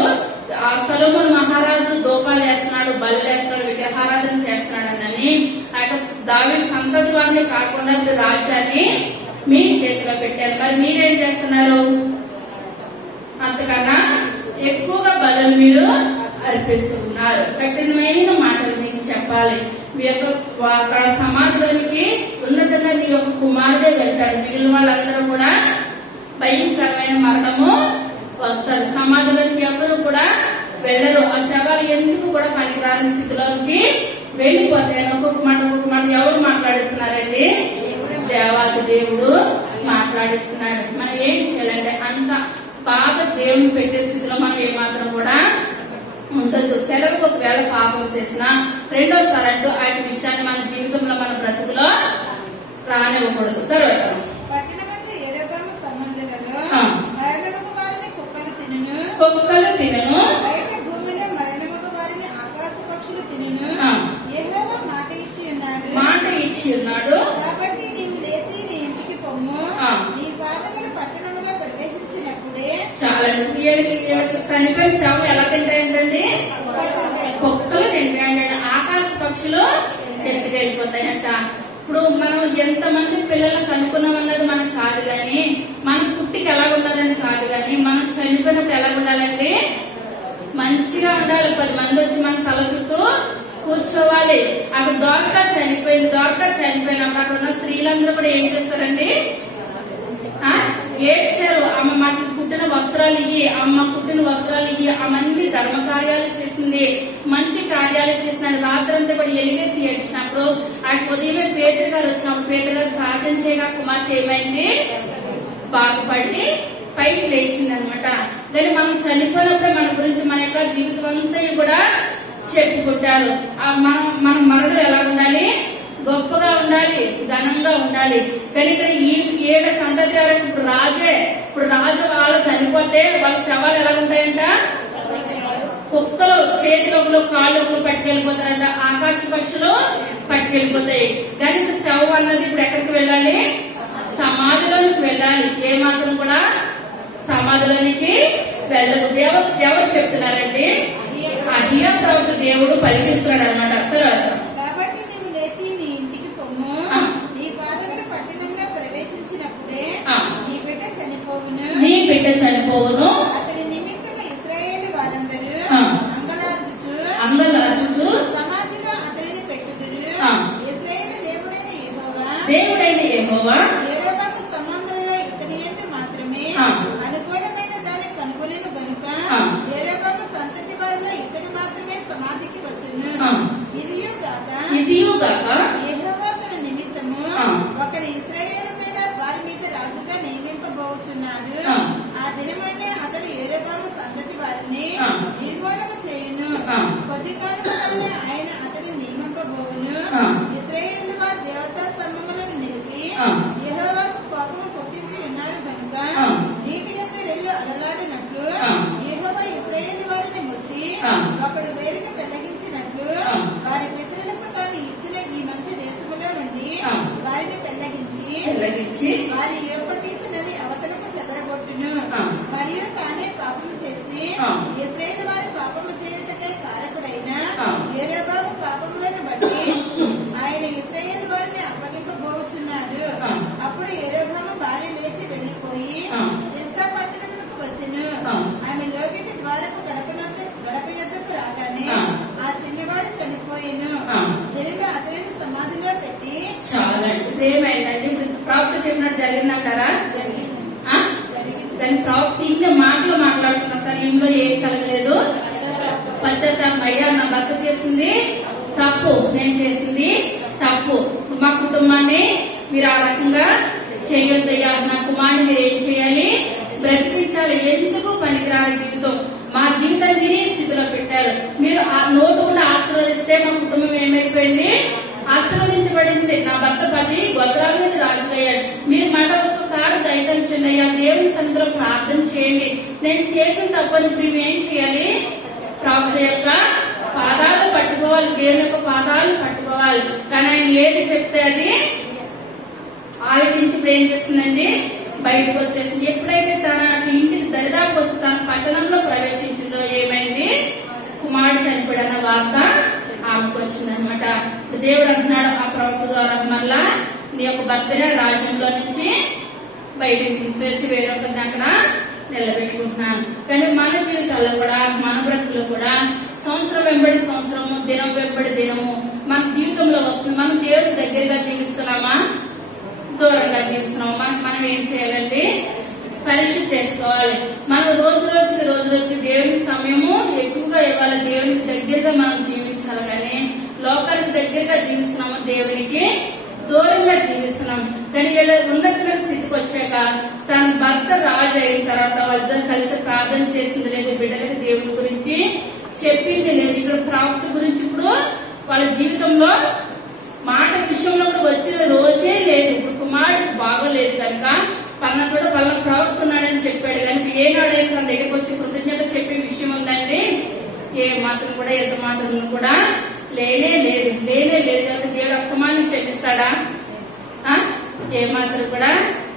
సొలొమోను మహారాజు దూపాలు వేస్తున్నాడు, బలులు వేస్తున్నాడు, విగ్రహారాధన చేస్తున్నాడు అని ఆ యొక్క దావీదు సంతతి వారిని కాకుండా ఇప్పుడు రాజ్యాన్ని మీ చేతిలో పెట్టారు. మరి మీరేం చేస్తున్నారు? అంతకన్నా ఎక్కువగా బలులు మీరు అర్పిస్తున్నారు. కఠినమైన మాటలు మీకు చెప్పాలి. మీ యొక్క అక్కడ సమాధిలోనికి ఉన్నతంగా నీ యొక్క కుమారుడే వెళ్తాడు, మిగిలిన వాళ్ళందరూ కూడా భయంకరమైన మరణము వస్తారు. సమాధిలోకి ఎవరు కూడా వెళ్ళరు. ఆ శవాలు ఎందుకు కూడా పనికిరాని స్థితిలోకి వెళ్లిపోతాయి. ఒక్కొక్క మాట ఎవరు మాట్లాడిస్తున్నారండి? దేవాది దేవుడు మాట్లాడిస్తున్నాడు. మనం ఏం చేయాలంటే అంత బాగా దేవుని పెట్టే స్థితిలో మనం ఏమాత్రం కూడా ఉండదు. తెలకు ఒకవేళ పాపం చేసినా రెండోసారి అంటూ ఆ యొక్క విషయాన్ని మన జీవితంలో మన బ్రతుకులో రానివ్వకూడదు. తర్వాత కుక్కలు తినను, బయట భూమిలో మరణముకు వారిని ఆకాశ పక్షులు తినను. యెహోవా మాట ఇచ్చి ఉన్నాడు. కాబట్టి నీవు లేచి నీ ఇంటికి పొమ్ము. నీ పాదములు పట్టణంలో ప్రవేశించినప్పుడే చాలా చనిపోయిన శవం ఎలా తింటాయంటండి? కుక్కలు తింటాయంట. ఆకాశ పక్షులు ఎత్తుకెళ్ళిపోతాయంట. ఇప్పుడు మనం ఎంతమంది పిల్లలు కనుక్కున్నామన్నది మనకు కాదు గాని, మన పుట్టికి ఎలా ఉండాలని కాదు గాని, మనం చనిపోయినప్పుడు ఎలా ఉండాలండి? మంచిగా ఉండాలి. 10 మంది వచ్చి మన తల చుట్టూ కూర్చోవాలి. అక్కడ ద్వారకా చనిపోయినప్పుడు అక్కడ ఉన్న స్త్రీలందరూ కూడా ఏం చేస్తారండి? ఏడ్చారు. అమ్మ మాకు కుట్టిన వస్త్రాలు ఇయ్యి, అమ్మ కుట్టిన వస్త్రాలు ఇయ్యి. అమ్మన్ని ధర్మ కార్యాలు చేసింది, మంచి కార్యాలు చేసిన. రాత్రంతా కూడా ఎలుగెత్తి ఏడ్చినప్పుడు ఆ ఉదయమే పేతురు గారు వచ్చినప్పుడు పేతురు గారు ప్రార్థన చేయగా కుమార్తె ఏమైంది? బాగుపడి పైకి లేచింది అనమాట. కానీ మనం చనిపోయినప్పుడే మన గురించి మన యొక్క జీవితం అంతా కూడా చెప్పుకుంటారు. మన మరణం ఎలా ఉండాలి? గొప్పగా ఉండాలి, ఘనంగా ఉండాలి. కానీ ఇక్కడ ఈ 7 సంతతి వరకు ఇప్పుడు రాజు వాళ్ళు చనిపోతే వాళ్ళ శవాలు ఎలా ఉంటాయంట? కుక్కలు చేతిలోపలు కాళ్ళలోపలు పట్టుకెళ్ళిపోతారంట, ఆకాశ పక్షులు పట్టుకెళ్ళిపోతాయి. కానీ ఇప్పుడు శవం అన్నది ఇప్పుడు ఎక్కడికి వెళ్ళాలి? సమాధిలోనికి వెళ్ళాలి. ఏ మాత్రం కూడా సమాధిలోనికి వెళ్ళదు. ఎవరు చెప్తున్నారండి? అహియా ప్రవక్త దేవుడు పలికిస్తున్నాడు అనమాట. తర్వాత కాబట్టి నువ్వు లేచి నీ ఇంటికి పొమ్ము, నీ పాదములు పట్టణంలో ప్రవేశించినప్పుడే నీ బిడ్డ చనిపోవును. అతని నిమిత్తము ఇశ్రాయేలు వారందరూ అంగలార్చుచు సమాధిలో అతనిని పెట్టుదురు. ఇశ్రాయేలు దేవుడైన యెహోవా యెరొబాము సంబంధంలో ఇతని యందు మాత్రమే అనుకూలమైన దాన్ని కనుగొనెను గనుక యెరొబాము సంతతి వారిలో ఇతడు మాత్రమే సమాధికి వచ్చును. ఇదియుగాక యెహోవా తన నిమిత్తము ఒకడు ఇశ్రాయేలు మీద వారి మీద రాజుగా నియమింపబోచున్నాడు. ఆ దినమనే అతడు యెరొబాము సంతతి వారిని నిర్మూలన చేయును. కొద్ది కాలంలోనే ఆయన అతని నియమింపబోవును. ఇశ్రాయేలు వారి దేవతా స్తంభములను నిలిపి యెహోవాకు కోపము పుట్టించి ఉన్నారు కనుక నీటి యందు రెల్లు అలలాడినట్లు యెహోవా ఇశ్రాయేలు వారిని ముద్ది ఒకడు వేరుగా పెళ్లగించినట్లు వారి పితరులకు తాను ఇచ్చిన ఈ మంచి దేశములో నుండి వారిని పెళ్లగించి వారి యూఫ్రటీసు నది అవతలకు చెదరగొట్టును. మరియు తానే పాపము చేసి ఇశ్రాయేలు వారి పాపము చేయుటకై కారకుడైన యెరొబాము పాపములను బట్టి ఆయన ఇశ్రాయేలు వారిని అప్పగింపబోచున్నాడు. అప్పుడు యెరొబాము భార్య లేచి వెళ్లిపోయి తిర్సా పట్టణమునకు వచ్చెను. ఆమె లోగిటి ద్వారపు గడప యొద్దకు రాగానే ఆ చిన్నవాడు చనిపోయెను. జరిగి అతనిని సమాధిలో పెట్టి చాలా ఏమైందండి? ఇప్పుడు ప్రవక్త చెప్పినట్టు జరిగిందంటారా? దాని ప్రవక్త ఇన్ని మాటలు మాట్లాడుతున్నా సరే ఇంట్లో ఏం కలగలేదు. పశ్చాత్తాపం, అయ్యా నా భర్త చేసింది తప్పు, నేను చేసింది తప్పు, మా కుటుంబాన్ని మీరు ఆ రకంగా చేయొద్దయ్యా, నా కుమారుని మీరు ఏం చేయాలి? బ్రతికించాలి. ఎందుకు పనికిరాని జీవితం, మా జీవితాన్ని మీరు ఈ స్థితిలో పెట్టారు. మీరు ఆ నోటు కూడా ఆశీర్వదిస్తే మా కుటుంబం ఏమైపోయింది? ఆశీర్వదించబడింది. నా భర్త 10 గోత్రాల మీద రాజులయ్యాడు. మీరు మాట ఒక్కసారి దయతలిచండి అయ్యా, దేవుని సన్నిధిలో ప్రార్థన చేయండి. నేను చేసిన తప్పని ఇప్పుడు ఏం చేయాలి? ప్రవక్త యొక్క పాదాలు పట్టుకోవాలి, దేవుని యొక్క పాదాలు పట్టుకోవాలి. కానీ ఆయన ఏది చెప్తే అది ఆలోచించి ఇప్పుడు ఏం చేస్తుందండి? బయటకు వచ్చేసింది. ఎప్పుడైతే తన ఇంటికి దరిదాపు వస్తే తన పట్టణంలో ప్రవేశించిందో ఏమైంది? కుమారుడు చనిపోయాడన్న వార్త ఆమెకు వచ్చింది అనమాట. దేవుడు అంటున్నాడు ఆ ప్రవక్త ద్వారా, మళ్ళా నీ యొక్క భర్తనే రాజ్యంలో నుంచి బయటకు తీసేసి వేరొకరిని అక్కడ నిలబెట్టుకుంటున్నాను. కానీ మన జీవితాల్లో కూడా, మన బ్రతుకులో కూడా సంవత్సరం వెంబడి సంవత్సరము, దినం వెంబడి దినము మన జీవితంలో వస్తుంది. మనం దేవుడి దగ్గరగా జీవిస్తున్నామా, దూరంగా జీవిస్తున్నామా? మనం ఏం చేయాలండి? పరీక్ష చేసుకోవాలి. మనం రోజు రోజుకి దేవునికి సమయము ఎక్కువగా ఇవ్వాలి. దేవునికి దగ్గరగా మనం జీవించాలి. కానీ లోకానికి దగ్గరగా జీవిస్తున్నాము, దేవునికి దూరంగా జీవిస్తున్నాం. కానీ వీళ్ళ ఉన్నతమైన స్థితికి వచ్చాక తన భర్త రాజు అయిన తర్వాత వాళ్ళిద్దరు కలిసి ప్రార్థన చేసింది లేదు, బిడ్డలకి దేవుని గురించి చెప్పింది లేదు. ఇక్కడ ప్రవక్త గురించి ఇప్పుడు వాళ్ళ జీవితంలో మాట విషయంలో కూడా వచ్చిన రోజే లేదు. ఇప్పుడు కుమారుడికి బాగోలేదు కనుక పలానా చోట పలానా ప్రవక్త ఉన్నాడని చెప్పాడు. కానీ ఏనాడైనా తన దగ్గరకు వచ్చి కృతజ్ఞత చెప్పే విషయం ఉందండి? ఏ మాత్రం కూడా, ఎంత మాత్రం కూడా లేనే లేదు. కనుక దేవుడు అస్తమాన్ని క్షమిస్తాడా? ఏ మాత్రం కూడా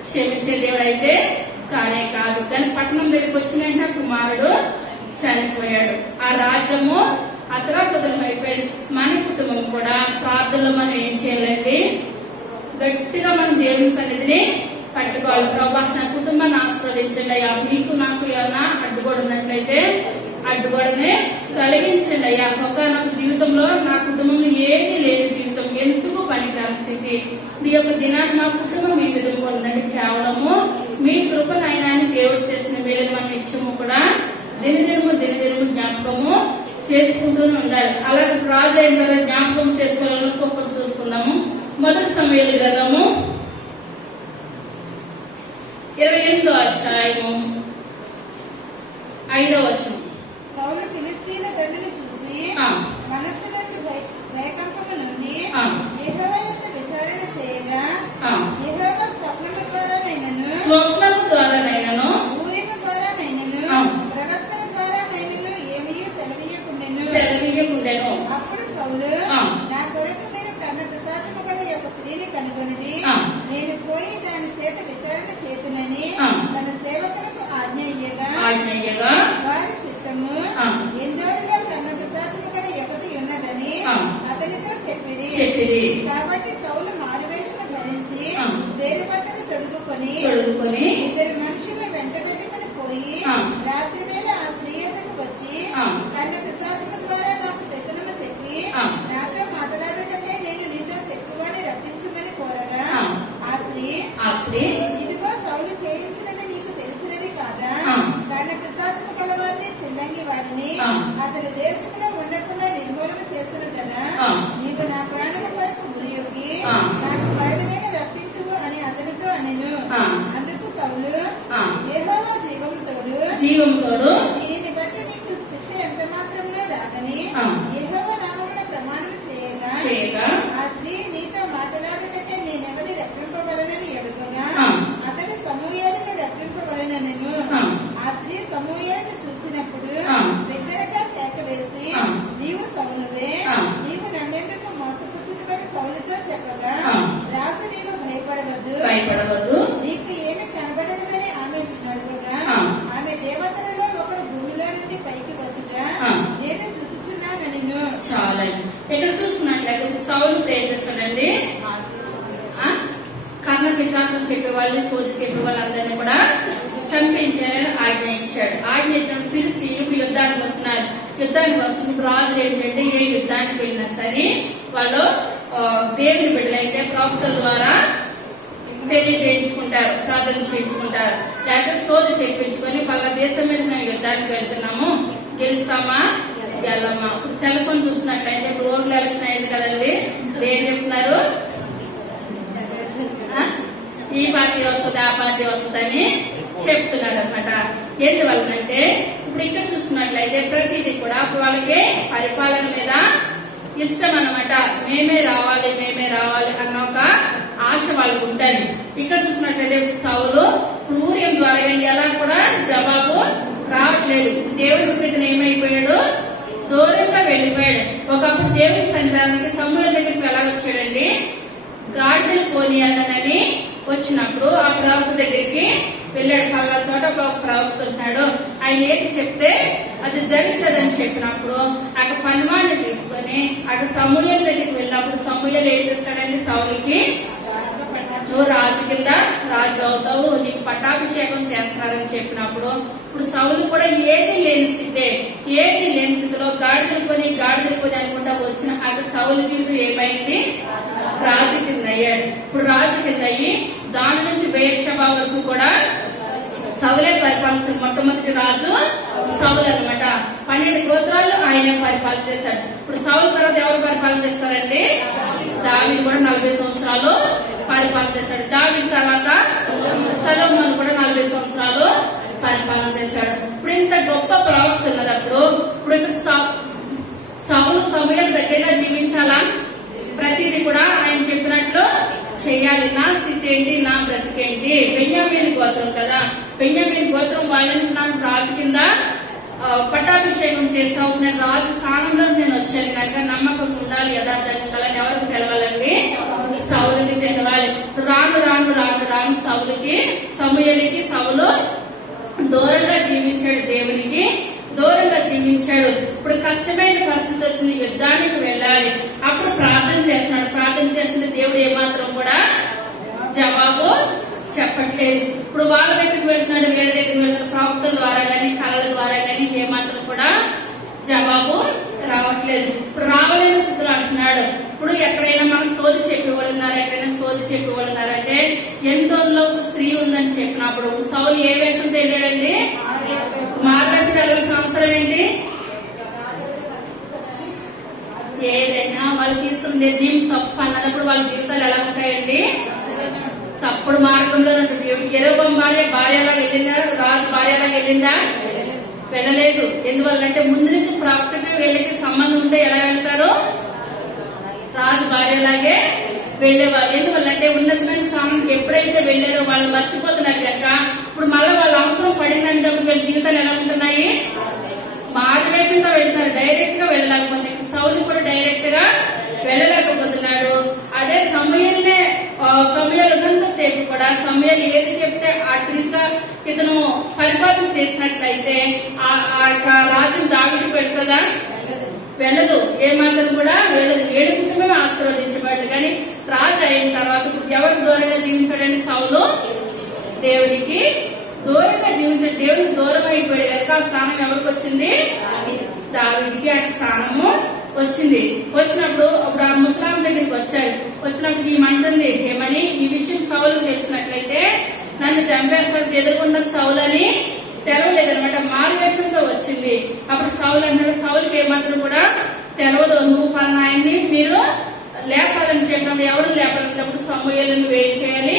క్షమించే దేవుడు అయితే కానే కాదు. కానీ పట్టణం దగ్గరికి వచ్చిన కుమారుడు చనిపోయాడు. ఆ రాజ్యము అతలాకుతలం అయిపోయింది. మన కుటుంబం కూడా ప్రార్థనలో మనం ఏం చేయాలండి? గట్టిగా మనం దేవుని సన్నిధిని పట్టుకోవాలి. ప్రభా, నా కుటుంబాన్ని ఆశీర్వదించండి అయ్యా, మీకు నాకు ఏమైనా అడ్డుగోడు ఉన్నట్లయితే అడ్డుగోడనే తొలగించండి అయ్యా. ఒకనొక జీవితంలో నా కుటుంబంలో ఏది లేని జీవితం, ఎందుకు పనికిరాని స్థితి, ఈ యొక్క దినాన్ని మా కుటుంబం ఈ విధంగా ఉందండి. కేవలము మీ కృపనైనా దేవుడు చేసిన మేలు మన నిత్యము కూడా దినదినము జ్ఞాపకము చేసుకుంటూనే ఉండాలి. అలాగే రాజు అయిన తర్వాత జ్ఞాపకం చేసుకోవాలని ఒక్కొక్కరు చూసుకుందాము. మొదటి సమూయేలు గ్రంథము 28వ అధ్యాయము 5వ వచనం. సౌలు ఫిలిష్తీయుల దండును చూసి మనస్సులోకి భయకంపము నుండి యెహోవా యొద్ద విచారణ చేయగా యెహోవా స్వప్నము ద్వారానైనను ఊరిము ద్వారానైనను ప్రవక్తల ద్వారానైనను ఏమీ సెలవీయకుండెను. అప్పుడు సౌలు, నా కొరకు మీరు కన్న పిశాచము గల యొక్క స్త్రీని కనుగొని నేను పోయి దాని చేత విచారణ చేతునని తన సేవకులకు ఆజ్ఞయ్యగా వారి చిత్తము ఎందరిలో కన్న పిశాచము గల ఒకటి ఉన్నదని అతనితో చెప్పిరి. కాబట్టి సౌలు మారువేషము ధరించి వేరు బట్టలు తొడుగుకొని 2 మనుషుల వెంట పెట్టుకుని పోయి రాత్రి వేళ ఆ స్త్రీ ఎదుకు వచ్చి కన్న పిశాచము ద్వారా నాకు శకునము చెప్పి నాతో మాట్లాడుటకై నేను నీతో చెప్పువాని రప్పించుమని కోరగా ఆ స్త్రీ ఇదిగో సౌలు చేయించినది నీకు తెలిసినది కాదా? కన్న పిశాచము గలవారిని చిల్లంగి వారిని అతని దేశంలో ఉండకుండా నిర్మూలన చేస్తును కదా. నీవు నా ప్రాణము కొరకు గురియొగ్గి నాకు మరణమైన రప్పించువు అని అతనితో అనెను. అందుకు సౌలు, యెహోవా జీవముతోడు దీనిని బట్టి నీకు శిక్ష ఎంత మాత్రమే రాదని యెహోవా నామమున ప్రమాణం చేయగా ఆ స్త్రీ నీతో మాట్లాడుటకే నేనెవరిని రప్పింపగలనని అడుగగా అతడు సమూయేలుని రప్పింపగలనెను. ఆ స్త్రీ సమూయేలుని చూచినప్పుడు బిగ్గరగా కేక వేసి, నీవు సౌలువే, నీవు నన్నెందుకు మోసపుచ్చుకొని సౌలుతో చెప్పగా రాజు నీవు భయపడవద్దు, నీకు ఏమి కనబడలేదని ఆమె అడుగగా ఆమె దేవతలలో ఒకడు భూమిలో నుండి పైకి వచ్చుగా నేను చూచుచున్నానెను. చాలా ఇక్కడ చూస్తున్నట్లయితే సౌలు ఏం చేస్తాడండి, కర్ణ పిశాచం చెప్పేవాళ్ళని సోది చెప్పేవాళ్ళందరినీ కూడా చంపించాలని ఆజ్ఞ ఇచ్చాడు. ఆజ్ఞ ఇచ్చిన పిలిస్తే ఇప్పుడు యుద్ధానికి వస్తున్నారు. యుద్ధానికి వస్తున్నప్పుడు రాజు ఏంటంటే ఏ యుద్ధానికి వెళ్ళినా సరే వాళ్ళు దేవుని బిడ్డలైతే ప్రవక్తల ద్వారా తెలియజేయించుకుంటారు, ప్రార్థన చేయించుకుంటారు. లేకపోతే సోది చెప్పించుకొని వాళ్ళ దేశం మీద మేము యుద్ధానికి వెళ్తున్నాము, గెలుస్తామా గెలమా. ఇప్పుడు సెల్ ఫోన్ చూసినట్లయితే ఇప్పుడు ఓట్లు ఎలక్షన్ అయింది కదండి, ఏం చెప్తున్నారు, ఈ పార్టీ వస్తుంది ఆ పార్టీ వస్తుందని చెప్తున్నారు అనమాట. ఎందువల్లనంటే ఇప్పుడు ఇక్కడ చూసుకున్నట్లయితే ప్రతిదీ కూడా వాళ్ళకి పరిపాలన మీద ఇష్టం అనమాట. మేమే రావాలి అన్న ఒక ఆశ వాళ్ళకు ఉంటుంది. ఇక్కడ చూసినట్లయితే సౌలు ఊర్యం ద్వారా ఎలా కూడా జవాబు రావట్లేదు. దేవుడి ప్రతిని ఏమైపోయాడు, దూరంగా వెళ్ళిపోయాడు. ఒకప్పుడు దేవుడి సన్నిధానానికి సమూయేలు దగ్గరికి ఎలా వచ్చాడండి, గాడిదలు పోనీయాలని వచ్చినప్పుడు ఆ ప్రవక్త దగ్గరికి వెళ్ళాడు. పలా చోట ప్రవక్త ఉన్నాడు, ఆయన ఏంటి చెప్తే అది జరుగుతుందని చెప్పినప్పుడు ఆ పనివాడిని తీసుకొని ఆ సమూయేలు దగ్గరికి వెళ్ళినప్పుడు సమూయేలు ఏం చేస్తాడండి, సౌలుకి నువ్వు రాజు కింద రాజు అవుతావు, నీకు పట్టాభిషేకం చేస్తారని చెప్పినప్పుడు ఇప్పుడు సౌలు కూడా ఏది లేని స్థితిలో గాడిదలు పోని అనుకుంటా వచ్చిన ఆ సౌలు జీవితం ఏమైంది, రాజు కింద అయ్యాడు. ఇప్పుడు రాజు కింద అయ్యి దాని నుంచి బెయేర్షెబా వరకు కూడా సౌలే పరిపాలించిన మొట్టమొదటి రాజు సౌలు అనమాట. 12 గోత్రాలు ఆయనే పరిపాలన చేశాడు. ఇప్పుడు సౌలు తర్వాత ఎవరు పరిపాలన చేస్తారండి, దావీదు కూడా 40 సంవత్సరాలు పరిపాలన చేశాడు. దావీదు తర్వాత సొలొమోను కూడా 40 సంవత్సరాలు పరిపాలన చేశాడు. ఇప్పుడు ఇంత గొప్ప ప్రవక్త ఉన్నదప్పుడు ఇప్పుడు ఇక్కడ సౌలు సమూయేలు దగ్గరగా జీవించాలా, ప్రతిదీ కూడా ఆయన చెప్పినట్లు చెయ్యాలి. నా స్థితి ఏంటి, నా బ్రతికేంటి, బెన్యామీను గోత్రం కదా, బెన్యామీను గోత్రం వాళ్ళని నాకు రాజు కింద పట్టాభిషేకం చేసావు, నేను రాజు స్థానంలో నేను వచ్చాను కనుక నమ్మకం ఉండాలి, యథార్థంగా ఉండాలని ఎవరికి తెలవాలండి, సౌలుకి తెలవాలి. రాను సౌలుకి సమూయేలుకి సౌలు దూరంగా జీవించాడు, దేవునికి దూరంగా జీవించాడు. ఇప్పుడు కష్టమైన పరిస్థితి వచ్చింది, యుద్ధానికి వెళ్ళాలి. అప్పుడు ప్రార్థన చేస్తున్నాడు. ప్రార్థన చేసిన దేవుడు ఏమాత్రం కూడా జవాబు చెప్పట్లేదు. ఇప్పుడు వాళ్ళ దగ్గరికి వెళ్తున్నాడు, వీళ్ళ దగ్గరికి వెళ్తున్నాడు, ప్రవక్తల ద్వారా గాని కళల ద్వారా గాని ఏమాత్రం కూడా ఎందోలో ఒక స్త్రీ ఉందని చెప్పినప్పుడు సౌలు ఏ వేషంతో వెళ్ళాడండి? మార్గశిర వెళ్ళాల్సిన అవసరం ఏంటి? ఏదైనా వాళ్ళు తీసుకున్న నిర్ణయం తప్పు అన్నప్పుడు వాళ్ళ జీవితాలు ఎలా ఉంటాయండి? తప్పుడు మార్గంలో యెరొబెయాము భార్యలాగా వెళ్ళిందా? రాజు భార్యలాగా వెళ్ళిందా? వెళ్ళలేదు. ఎందువల్లంటే ముందు నుంచి ప్రవక్తకి వీళ్ళకి సంబంధం ఉంటే ఎలా వెళ్తారు? రాజు భార్యలాగే వెళ్లేవారు. ఎందువల్లంటే ఉన్నతమైన స్థానానికి ఎప్పుడైతే వెళ్లారో వాళ్ళు మర్చిపోతున్నారు కనుక ఇప్పుడు మళ్ళీ వాళ్ళ అవసరం పడిందనేటప్పుడు వీళ్ళ జీవితాలు ఎలా ఉంటున్నాయి? మార్గవేషంతో వెళ్తున్నారు, డైరెక్ట్ గా వెళ్ళలేకపోతే. సౌలు కూడా డైరెక్ట్ గా వెళ్ళలేకపోతున్నాడు. అదే సమూయేలునే సమూయేలు ఉన్నంతసేపు కూడా సమూయేలు ఏది చెప్తే ఆ రీతిగా ఇతను పరిపాలన చేసినట్లయితే ఆ రాజ్యం దావీదుకు వెళ్తుందా? వెళ్ళదు. ఏమాత్రం కూడా వెళ్ళదు. ఏడుపుతమే ఆశీర్వదించబడ్డు. కానీ రాజు అయిన తర్వాత ఎవరికి దూరంగా జీవించాడని సౌలు? దేవుడికి దూరంగా జీవించాడు. దేవుడికి దూరం అయిపోయాడు కనుక ఆ స్థానం ఎవరికి వచ్చింది? దావీదుకి ఆ స్థానము వచ్చింది. వచ్చినప్పుడు అప్పుడు ఆ ముసలాం దగ్గరికి వచ్చారు. వచ్చినప్పుడు ఈ మంటుంది ఏమని? ఈ విషయం సౌలుకు తెలిసినట్లయితే నన్ను చంపేస్తాడు, ఎదుర్కొన్నది సౌలు అని తెలవలేదనమాట. మార్గవేషంతో వచ్చింది. అప్పుడు సౌలు అంటాడు, సౌలుకి ఏమాత్రం కూడా తెలవదు. నువ్వు పలానా ఆయన్ని మీరు లేపాలని చెప్పినప్పుడు ఎవరు లేపాలన్నప్పుడు సమూయేలు నువ్వు ఏం చేయాలి?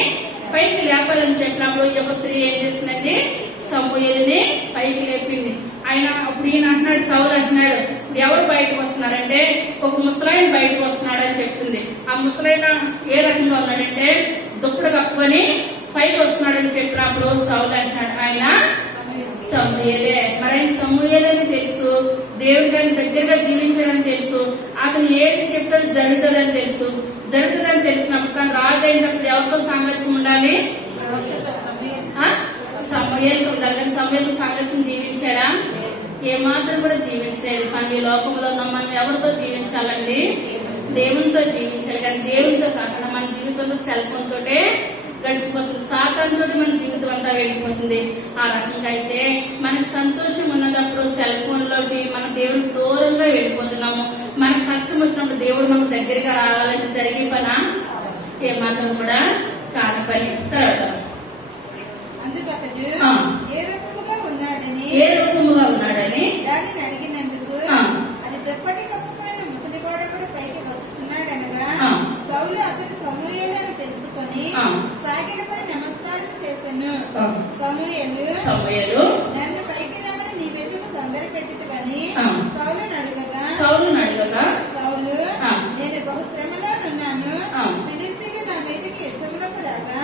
పైకి లేపాలని చెప్పినప్పుడు ఈ యొక్క స్త్రీ ఏం చేసిందండి? సమూయేలుని పైకి లేపింది. ఆయన అప్పుడు ఈయన అంటున్నాడు, సౌలు అంటున్నాడు, ఎవరు బయటకు వస్తున్నారంటే ఒక ముసలాయన బయటకు వస్తున్నాడు అని చెప్తుంది. ఆ ముసలాయన ఏ రకంగా ఉన్నాడంటే దుప్పటి కప్పుకొని పైకి వస్తున్నాడని చెప్పినప్పుడు సౌలు అంటున్నాడు, ఆయన సమూయేలే. మరి ఆయన సమూయేలని తెలుసు, దేవుడికి ఆయన దగ్గరగా జీవించడని తెలుసు, అతను ఏది చెప్తే జరుగుతుందని తెలుసు. జరుగుతుందని తెలిసినప్పుడు తను రాజు అయినప్పుడు ఎవరితో సాంగత్యం ఉండాలి? సమూయేలుతో ఉండాలి. కానీ సమూయేలు సాంగత్యం జీవించాడా? ఏమాత్రం కూడా జీవించలేదు. కానీ ఈ లోకంలో మనం ఎవరితో జీవించాలండి? దేవునితో జీవించాలి. కానీ దేవునితో కాకుండా మన జీవితంలో సెల్ ఫోన్ తోటే గడిచిపోతుంది. సాతానుతో మన జీవితం అంతా వెళ్ళిపోతుంది. ఆ రకంగా అయితే మనకు సంతోషం ఉన్నప్పుడు సెల్ ఫోన్ లోకి మన దేవుడికి దూరంగా వెళ్ళిపోతున్నాము. మనకు కష్టం వచ్చినప్పుడు దేవుడు మనకు దగ్గరగా రావాలంటే జరిగే పనా? ఏమాత్రం కూడా కాని పని. తర్వాత అందుకు అతడు ఏ రూపముగా ఉన్నాడని దానిని అడిగినందుకు అది దుప్పటి కప్పుకున్న ముసలివాడొకడు పైకి వచ్చుచున్నాడనగా సౌలు అతడు సమూయేలని తెలుసుకొని సాగిలపడి నమస్కారం చేశాను. సమూయేలు నన్ను పైకి రమ్మని నీవెందుకు తొందర పెట్టితివని సౌలును అడగగా సౌలు నేను బహుశ్రమలో ఉన్నాను, ఫిలిష్తీయులు నా మీదకి యుద్ధములకు రాగా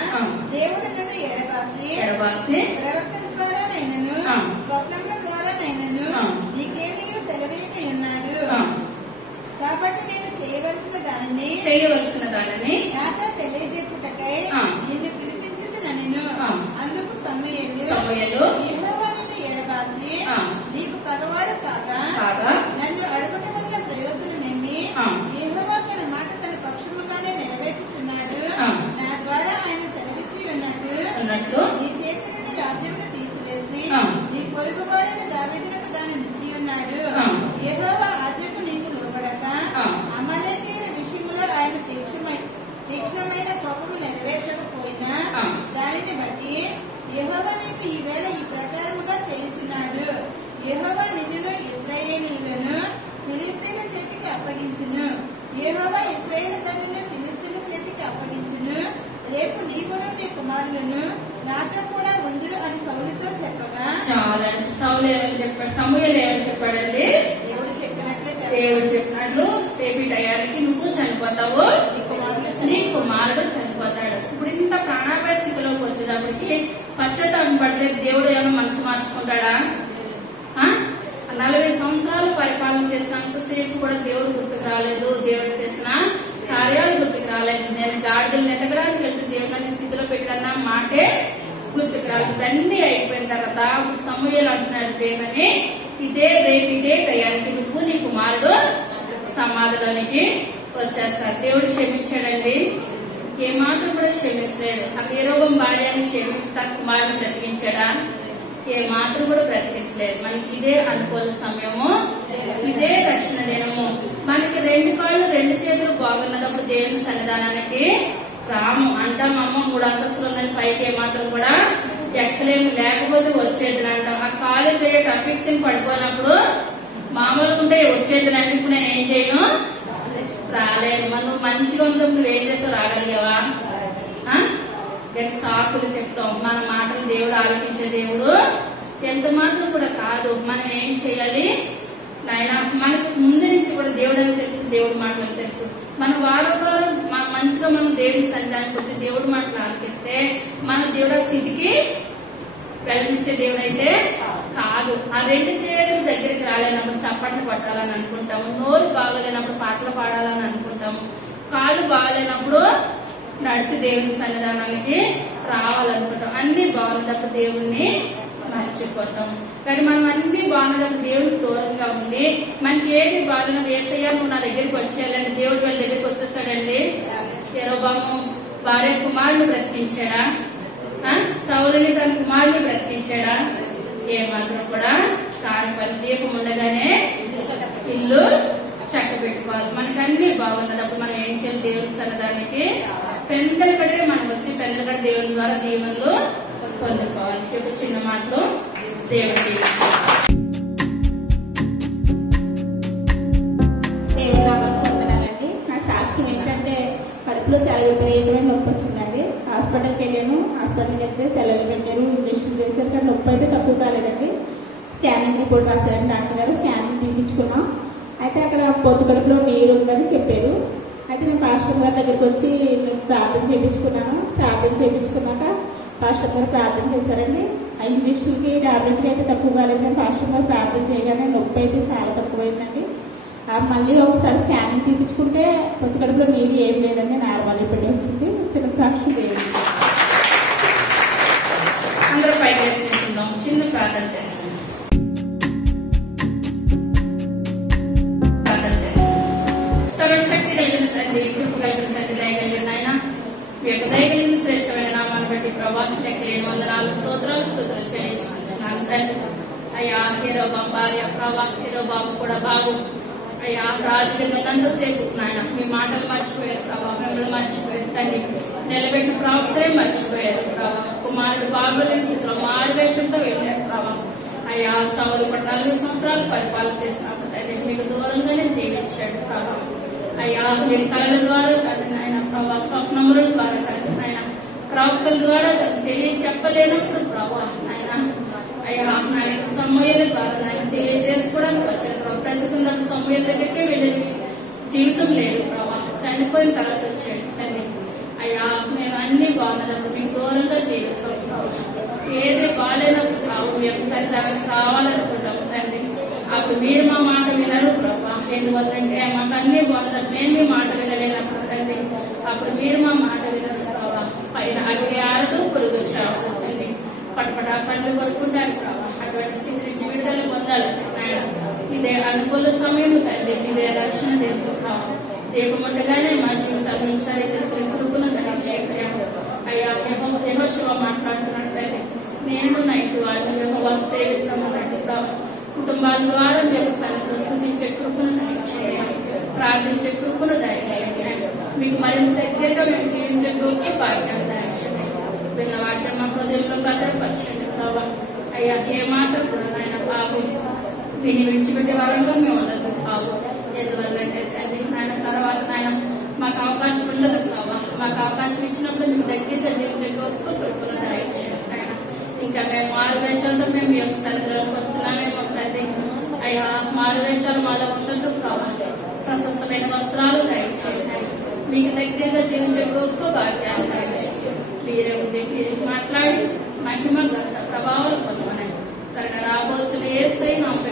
దేవుడు నన్ను ఎడబాసి ప్రవక్తల ద్వారా నైనను స్వప్నముల ద్వారా నైనను నీకేమీ సెలవేకి ఉన్నాడు. కాబట్టి నేను చేయవలసిన దానిని నాతో తెలియజెప్పుటకై నిన్ను పిలిపించుదునెను. అందుకు సమూయేలు యెహోవా నిన్ను ఎడబాసి నీకు పగవాడు కాగా నన్ను అడుగుట వల్ల ప్రయోజనమేమి? యెహోవా తన మాట తన పక్షముగానే నెరవేర్చుచున్నాడు. నా ద్వారా ఆయన సెలవిచ్చి ఉన్నట్లు నీ చేతి నుండి రాజ్యమును తీసివేసి నీ పొరుగువాడైన దావీదునకు దాన్ని ఇచ్చి ఉన్నాడు. యెహోవా ఆజ్ఞకు నీకు లోబడక అమలేకీయుల విషయములో ఆయన తీక్ష్ణమైన కోపము నెరవేర్చకపోయినా దానిని బట్టి యెహోవా నీకు ఈవేళ ఈ ప్రకారముగా చేయుచున్నాడు. యెహోవా నిన్నును ఇశ్రాయేలీయులను ఫిలిష్తీయుల చేతికి అప్పగించును. యెహోవా ఇశ్రాయేలు దండును ఫిలిష్తీయుల చేతికి అప్పగించును. రేపు నీకును నీ కుమారులను నాతో కూడా ఉందురు అని సౌలుతో చెప్పగా చాలండి. సౌలు ఏమని చెప్పాడు? సమూయేలు ఏమని చెప్పాడండి? దేవుడు చెప్పినట్లు రేపు టయానికి నువ్వు చనిపోతావు, నీ కుమారుడు చనిపోతాడు. ఇప్పుడు ఇంత ప్రాణాపాయ స్థితిలోకి వచ్చేటప్పటికి పశ్చాత్తాపం పడితే దేవుడు ఏమైనా మనసు మార్చుకుంటాడా? 40 సంవత్సరాలు పరిపాలన చేసినంతసేపు కూడా దేవుడు గుర్తుకు రాలేదు. దేవుడు చేసిన కార్యాలు గుర్తుకు రాలేదు. నేను గాడిదలు ఎదగడానికి వెళ్తే దేవుడు నన్ను స్థితిలో పెట్టాడన్న మాటే గుర్తుకు రాలేదు. అన్ని అయిపోయిన తర్వాత సమూయేలు అంటున్నాడు ప్రేమని, రేపు ఇదే టయానికి నువ్వు నీ కుమారుడు సమాధిలోనికి వచ్చేస్తారు. దేవుడు క్షమించాడండి? ఏమాత్రం కూడా క్షమించలేదు. అక్కడ యెరొబెయాము భార్యని క్షమించి తన కుమారుని బ్రతికించాడా? ఏమాత్రం కూడా బ్రతికించలేదు. మనకి ఇదే అనుకూల సమయము, ఇదే రక్షణ దినము. మనకి 2 కాళ్ళు 2 చేతులు బాగున్నప్పుడు దేవుని సన్నిధానానికి రాము అంటాం అమ్మ 3 అంతస్తులు ఉందని పైకి ఏమాత్రం కూడా ఎక్కలేము, లేకపోతే వచ్చేది అంటాం. ఆ కాలు చేయ టపిక్తిని పడిపోయినప్పుడు మామూలుగా ఉంటే వచ్చేది అంటే ఇప్పుడు నేను ఏం చేయను, రాలేను. మనం మంచిగా ఉందో నువ్వేం చేస్తావు, రాగలిగావా? సాకులు చెప్తాం. మన మాటలు దేవుడు ఆలోచించే దేవుడు ఎంత మాత్రం కూడా కాదు. మనం ఏం చేయాలి నాయన, మనకు ముందు నుంచి కూడా దేవుడు అని తెలుసు, దేవుడి మాటలు తెలుసు. మన వారం మంచిగా మనం దేవుడి సన్నిధానికి వచ్చి దేవుడి మాటలు ఆలకిస్తే మన దేవుడు ఆ స్థితికి వెళ్ళనిచ్చే దేవుడు అయితే కాదు. ఆ 2 చేతులు దగ్గరికి రాలేనప్పుడు చప్పట్లు పట్టాలని అనుకుంటాము, నోరు బాగలేనప్పుడు పాటలు పాడాలని అనుకుంటాము, కాళ్ళు బాగలేనప్పుడు నడిచి దేవుని సన్నిధానానికి రావాలనుకుంటాం. అన్ని బాగున్నప్పుడు దేవుణ్ణి మర్చిపోతాం. కానీ మనం అన్ని బాగున్నప్పుడు దేవుడికి దూరంగా ఉండి మనకి ఏది బాధన వేసయ్యా నువ్వు నా దగ్గరికి వచ్చేయాలంటే దేవుడు వాళ్ళ దగ్గరికి వచ్చేస్తాడండి. యెరోబాము భార్య కుమారుని బ్రతికించాడా? సౌలుని తన కుమారుని బ్రతికించాడా? ఏమాత్రం కూడా కాని పని. దీపం ఉండగానే ఇల్లు చక్క పెట్టుకోవాలి. మనకి అన్ని బాగున్నప్పుడు మనం ఏం చేయాలి, దేవుని సన్నదానికి పెందలకడే మనం వచ్చి పెందలకడ దేవుని ద్వారా దీవెనలు పొందుకోవాలి. ఒక చిన్న మాటలు దేవుడి నా సాక్ష్యం ఏంటంటే కడుపులో చాలా విపరీతమైన నొప్పి వచ్చిందండి. హాస్పిటల్కి వెళ్ళాను. హాస్పిటల్కి వెళ్తే సెలవులు పెట్టారు, ఇంజక్షన్ చేశారు. కానీ నొప్పి అయితే తక్కువ కాలేదండి. స్కానింగ్ రిపోర్ట్ రాశారండి డాక్టర్ గారు. స్కానింగ్ తీపించుకున్నాం. అయితే అక్కడ పొద్దు కడుపులో నీరు ఉందని చెప్పారు. అయితే నేను పాస్టర్ గారి దగ్గరికి వచ్చి ప్రార్థన చేయించుకున్నాను. ప్రార్థన చేయించుకున్నాక పాస్టర్ గారు ప్రార్థన చేశారండి. ఆ ఇంజక్షన్కి టాబ్లెట్కి అయితే తక్కువ కాలేదని పాస్టర్ గారు ప్రార్థన చేయగానే నొప్పి అయితే చాలా తక్కువైందండి. మళ్ళీ ఒకసారి స్కానింగ్ తీపించుకుంటే పొద్దు కడుపులో నీరు ఏం లేదండి, నార్మల్ ఇప్పటి వచ్చింది. చిన్న సాక్షి లేదు. అందరూ పైకి వేసుకుందాం, చిన్న ప్రార్థన చేస్తాం. సర్వశక్తి కలిగిన తండ్రి, కృప కలిగిన తండ్రి, దయ కలిగిన ఆయన మీ యొక్క దయ కలిగిన శ్రేష్టమైన నామాన్ని బట్టి ప్రభావ లెక్కలేని వందనాలు స్తోత్రాలు చెల్లించుకుంటున్నాను తండ్రి. అయ్యా యెరోబాము భార్య ప్రభా, యెరోబాము కూడా బాబు అయ్యా రాజులంతసేపు నాయన మీ మాటలు మర్చిపోయారు ప్రభావ, మిమ్మల్ని మర్చిపోయారు తండ్రి. నిలబెట్టిన ప్రవక్తలే మర్చిపోయారు ప్రభావ. కుమారుడు బాగోలేని స్థితిలో మారువేషంతో వెళ్ళారు ప్రభావ. అయ్యా సౌలు కూడా 40 సంవత్సరాలు పరిపాలన చేసినప్పుడు తండ్రి మీకు దూరంగానే జీవించాడు ప్రభావ. అయ్యా మీరు కళల ద్వారా కాదు నాయన ప్రభావ, స్వప్నముల ద్వారా కాదు నాయన, ప్రవక్తల ద్వారా తెలియచెప్పలేనప్పుడు ప్రభావ నాయన అయ్యా నాయన సమూయేలు ద్వారా నాయన తెలియజేసుకోవడానికి వచ్చాడు ప్రభావ. బ్రతుకున్న సమూయేలు దగ్గరికి వెళ్ళేది జీవితం లేదు ప్రభావ, చనిపోయిన తర్వాత వచ్చాడు తండ్రి. అయ్యా మేము అన్ని బాగున్నప్పుడు మీకు దూరంగా జీవిస్తాం ప్రభావ. ఏది బాగాలేనప్పుడు ప్రభావ మీ యొక్క సరిదానికి కావాలనుకుంటాం తండ్రి. అప్పుడు మీరు మా మాట వినరు ప్రభావ. ఎందువల్లంటే మాకు అన్ని బాగున్నప్పుడు మేము మీ మాట వినలేనప్పుడు తండ్రి అప్పుడు మీరు మా మాట వినరు ప్రభావ. పైన అగ్ని ఆరదు, పురుగు చావదు తండ్రి. పటపట పండ్లు కొనుక్కుంటారు ప్రభావ. అటువంటి స్థితి నుంచి విడుదల పొందాలి నాయన. ఇదే అనుకూల సమయం తండ్రి, ఇదే రక్షణ దేవుడు ప్రభావ. దీపముండగానే మా జీవితాలను సరి చేసుకునే కృపను దయచేయండి. అయ్యా యెహోషువ మాట్లాడుతున్నాడు తండ్రి, నేను నా ఇంటి వాళ్ళని యెహోవాను సేవిస్తామన్నట్టు ప్రభావ. కుటుంబాల ద్వారా మీ యొక్క సన్నిధిలో స్తుతించే కృపను దయచేయండి, ప్రార్థించే కృపను దయచేయండి. మీకు మరింత దగ్గరగా మేము జీవించే గొప్ప భాగ్యం దయచేయండి. విన్న వాక్యం మా హృదయంలో భద్రపరచండి ప్రభావ. అయ్యా ఏమాత్రం కూడా నాయన బాబు విని విడిచిపెట్టే వారంగా మేము ఉండదు బాబు. ఎందువల్లంటే తండ్రి నాయన తర్వాత నాయన మాకు అవకాశం ఉండదు ప్రభావ. మాకు అవకాశం ఇచ్చినప్పుడు మీకు దగ్గరగా జీవించే గొప్ప కృపను దయచేయండి నాయన. ఇంకా మేము మారువేషాలతో మేము ఈ యొక్క సన్నిధిలోకి వస్తున్నామేమో తండ్రి. అయ్యా మారువేషాలు మాలో ఉండదు ప్రభావ. ప్రశస్తమైన వస్త్రాలు దయచేయండి. మీకు దగ్గరగా జీవించే గొప్ప భాగ్యాలు దయచేయండి. మీరే ఉండి మీరే మాట్లాడి మహిమ గంట ప్రభావాలు పొందమని త్వరగా రాబోతున్న యేసయ్య నామములో